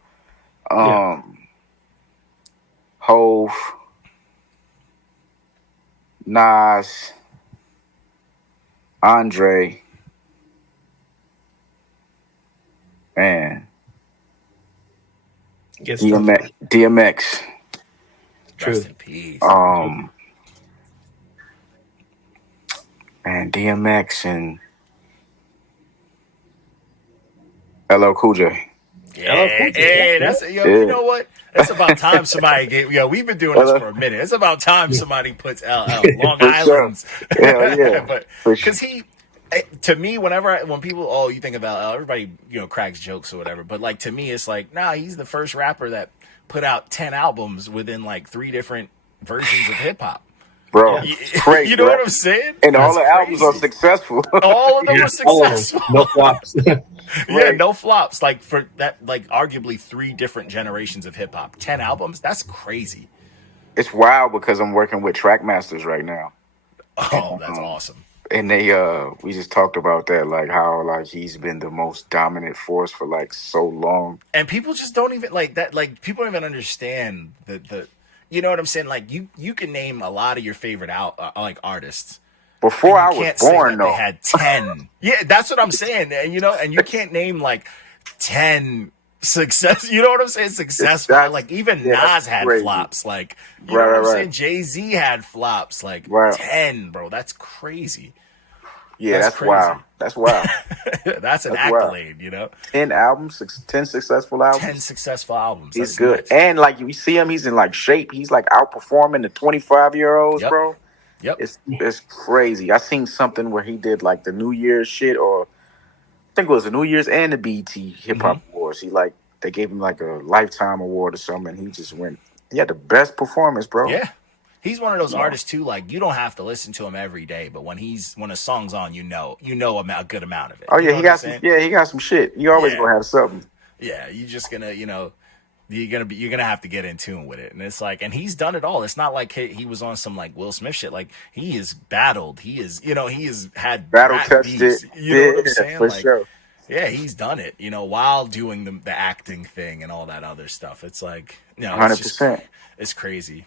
Hove, Nas, Andre, man, DMX. Rest in peace. And DMX and LL Cool J. You know what? It's about time somebody we've been doing this for a minute. It's about time somebody puts LL Long Island's. Hell yeah. But because To me, when people, you think about everybody, cracks jokes or whatever, but like to me, it's like, nah, he's the first rapper that put out 10 albums within like 3 different versions of hip hop. Bro, Yeah. it's crazy. You know right? what I'm saying? And all That's the albums are crazy. successful. All of them Yeah, were all of them. successful. No flops. Yeah, Right. no flops. Like for that, like arguably 3 different generations of hip hop, 10 albums. That's crazy. It's wild because I'm working with track masters right now. Oh, that's awesome. And they we just talked about that, like how like he's been the most dominant force for like so long. And people just don't even like that. Like people don't even understand the. You know what I'm saying? Like you can name a lot of your favorite like artists. And Before you I was can't say born that they though. had 10. Yeah, that's what I'm saying. And and you can't name like 10 success. You know what I'm saying? Successful. That's Like even yeah, that's Nas had crazy. flops. Like you Right, know what I'm right, saying? right. Jay-Z had flops. Like Right. 10, bro. That's crazy. Yeah, that's Crazy. wild. That's wild. That's an That's wild. accolade. 10 albums, 10 successful 10 albums. successful albums. He's That's good. nuts. And like you see him, he's in like shape. He's like outperforming the 25-year-olds, Yep. bro. Yep. It's crazy. I seen something where he did like the New Year's shit, or I think it was the New Year's and the BET Hip Hop Awards. He like they gave him like a lifetime award or something. And he just went. He had the best performance, bro. Yeah. He's one of those Yeah. artists too. Like you don't have to listen to him every day, but when a song's on, you know a good amount of it. Oh You yeah, know he what I'm got some. saying? Yeah, he got some shit. You always Yeah. gonna have something. Yeah, you're just gonna you're gonna have to get in tune with it, and it's like, and he's done it all. It's not like he was on some like Will Smith shit. Like he is battled. He is he has had Battle rap tested. beefs. You know what I'm saying? for Like sure. yeah, he's done it. While doing the acting thing and all that other stuff. It's like it's 100%. it's crazy.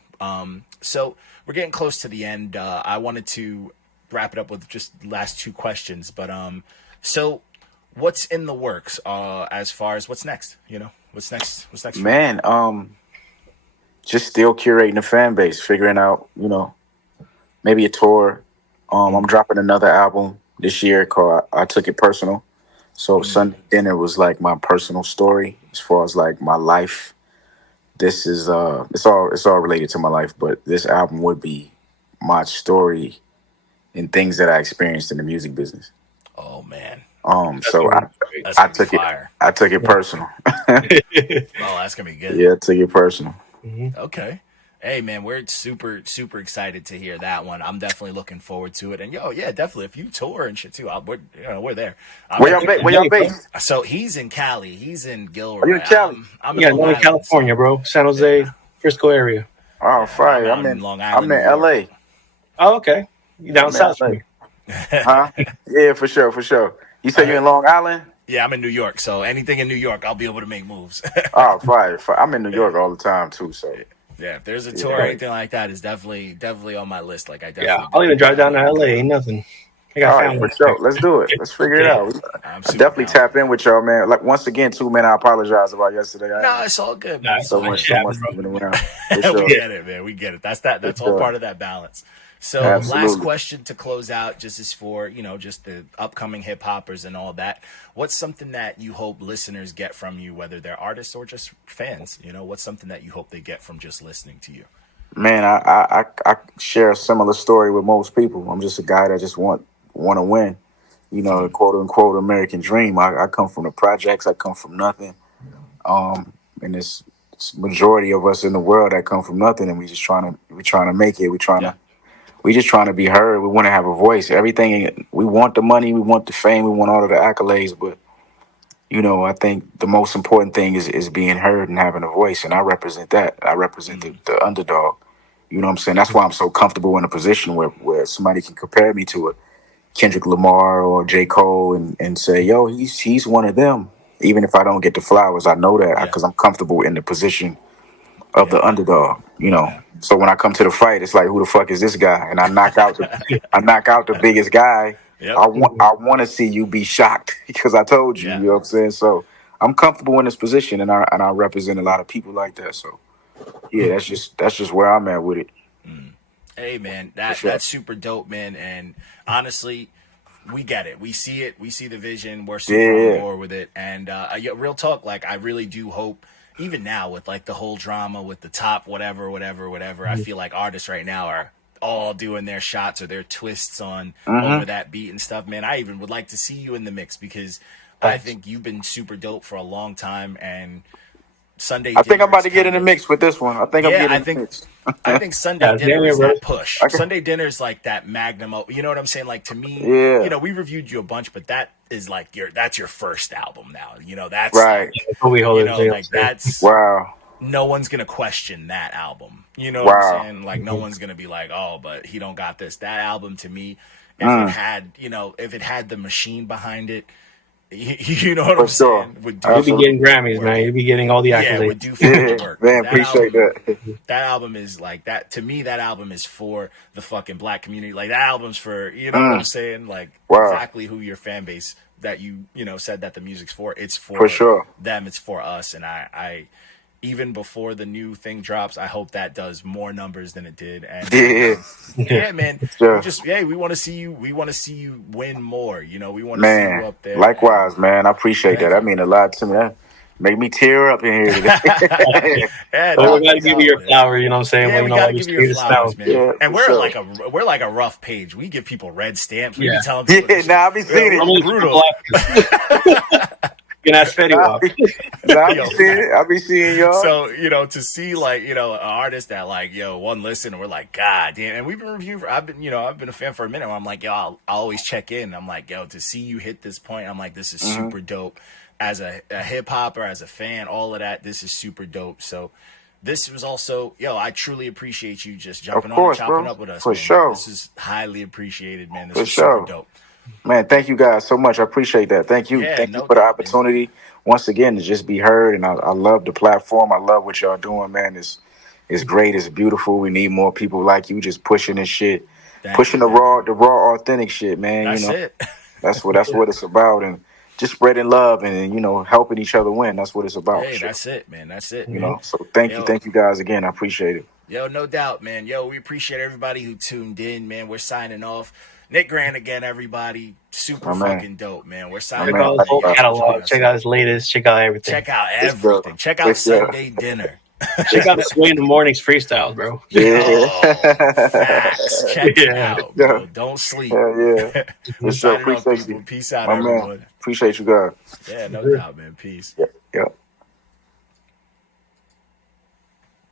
So we're getting close to the end. I wanted to wrap it up with just last 2 questions, but so what's in the works as far as what's next? What's next? What's next? For you? Man, just still curating the fan base, figuring out, maybe a tour. I'm dropping another album this year called I Took It Personal. So Sunday dinner was like my personal story as far as like my life. This is it's all related to my life, but this album would be my story and things that I experienced in the music business. Oh man, So that's I gonna be took it fire. I took it personal. Oh, that's gonna be good. Yeah, I took it personal. Okay. Hey man, we're super super excited to hear that one. I'm definitely looking forward to it. And yeah, definitely if you tour and shit too, we're there. Where y'all based? So he's in Cali. He's in Gilroy. Are you in Cali? I'm Yeah, in Long Northern Island, California, bro. San Jose, Frisco area. Oh, Yeah, fire! I'm I'm in in Long I'm Island, in New York. LA. Oh, okay. You down I'm in south LA. from me. Huh? Yeah, for sure. You say you're in Long Island? Yeah, I'm in New York. So anything in New York, I'll be able to make moves. Oh, fire! I'm in New York all the time too. So Yeah, if there's a tour or Yeah. anything like that, it's definitely on my list. Like I Yeah, definitely. I'll even drive down to LA. Ain't nothing. I got all right, family. for sure. Let's do it. Let's figure it Yeah. out. I'm I super definitely down. tap in with y'all, man. Like once again, too, man. I apologize about yesterday. No, it's all good, Nah, man. it's so fine. much Yeah, moving around. For We sure. get it, man. We get it. That's all sure. part of that balance. So last Absolutely. question to close out, just is for, just the upcoming hip hoppers and all that. What's something that you hope listeners get from you, whether they're artists or just fans? What's something that you hope they get from just listening to you? Man, I share a similar story with most people. I'm just a guy that just want to win. The quote unquote American dream. I come from the projects. I come from nothing. And it's majority of us in the world that come from nothing, and we trying to make it. We just trying to be heard. We want to have a voice. Everything we want the money, we want the fame, we want all of the accolades. But I think the most important thing is being heard and having a voice. And I represent that. I represent the underdog. You know what I'm saying? That's why I'm so comfortable in a position where somebody can compare me to a Kendrick Lamar or J. Cole and say, yo, he's one of them. Even if I don't get the flowers, I know that Yeah. because I'm comfortable in the position of the Yeah. underdog. Yeah. So when I come to the fight, it's like, who the fuck is this guy? And I knock out the biggest guy. Yep. I want to see you be shocked because I told you. Yeah. You know what I'm saying? So I'm comfortable in this position, and I represent a lot of people like that. So yeah, that's just where I'm at with it. Hey man, sure. that's super dope, man. And honestly, we get it. We see it. We see the vision. We're super Yeah. on board with it. And real talk, like I really do hope, even now with like the whole drama with the top, whatever. I feel like artists right now all doing their shots or their twists on over that beat and stuff, man. I even would like to see you in the mix because I think you've been super dope for a long time. And Sunday I think Dinner I'm about is to get in kind the of- mix with this one. I think I'm Yeah, getting I in the think mix. I think Sunday Yeah, Dinner yeah, is bro. that push. Okay. Sunday Dinner is like that magnum. You know what I'm saying? Like to me, Yeah. you know, we reviewed you a bunch, but that is like that's your first album now. You know, that's Right. like, That's what we hold you it. know, like that's Wow. no one's gonna question that album. You know Wow. what I'm saying? Like no one's gonna be like, oh, but he don't got this. That album to me, if it had, you know, if it had the machine behind it, you know what For I'm sure. saying? Would do You'll be Absolutely. getting Grammys, work. man. You'll be getting all the Yeah, accolades. would do fucking Yeah, work. man, That appreciate album, that. that album is like that to me. That album is for the fucking black community. Like that album's for, you know what I'm saying? Like Wow. exactly who your fan base that you know said that the music's for. It's For sure. them. It's for us. And I even before the new thing drops, I hope that does more numbers than it did. And Yeah. yeah, man, Sure. we want to see you. We want to see you win more. You know, we want to see you Man, up there. likewise, man. I appreciate Thank that. That you. mean a lot to me. That made me tear up in here today. Yeah, So no, we gotta give you your man. flowers, you know what I'm saying? Yeah, Like, we you know, gotta all give these you your sweetest flowers, sounds. man. Yeah, And for we're like a rough page. We give people red stamps. We Yeah. be telling people, Yeah, this nah, I shit. be seeing I'm it. only Brutal. You can ask Fetty Nah, Wap. I Yo, be seeing it. I be seeing y'all. So, you know, to see like, you know, an artist that like, yo, one listen and we're like, God damn. And we've been reviewing I've been a fan for a minute where I'm like, yo, I'll always check in. I'm like, yo, to see you hit this point, I'm like, this is super dope. As a hip hopper, as a fan, all of that, this is super dope. So this was also, yo, I truly appreciate you just jumping course, on and chopping bro. up with us, For man. sure. This is highly appreciated, man. This For is super sure. dope. Man, thank you guys so much. I appreciate that. Thank you. Yeah, Thank you no for the doubt, man. opportunity once again to just be heard. And I love the platform. I love what y'all doing, man. It's great. It's beautiful. We need more people like you just pushing this shit. Thank Pushing you. the raw, authentic shit, man. That's you know, it. that's what it's about. And just spreading love and, you know, helping each other win. That's what it's about. Hey, Shit. that's it, man. That's it. You know, so thank you guys again. I appreciate it. Yo, no doubt, man. Yo, we appreciate everybody who tuned in, man. We're signing off. Nick Grant again, everybody. Super My man. fucking dope, man. We're Check signing man. out off. his whole Thank you guys for joining catalog. us. Check out his latest. Check out everything. Check out Let's go. everything. Check out Let's go. Sunday Dinner. Check out the Sway in the Mornings freestyles, bro. Yeah. Oh, facts. Check it Yeah. out, bro. Don't sleep. Yeah. We're For sure. signing off, Appreciate people. you. Peace out, My man. everyone. Appreciate you guys. Yeah, no doubt, man. Peace. Yeah.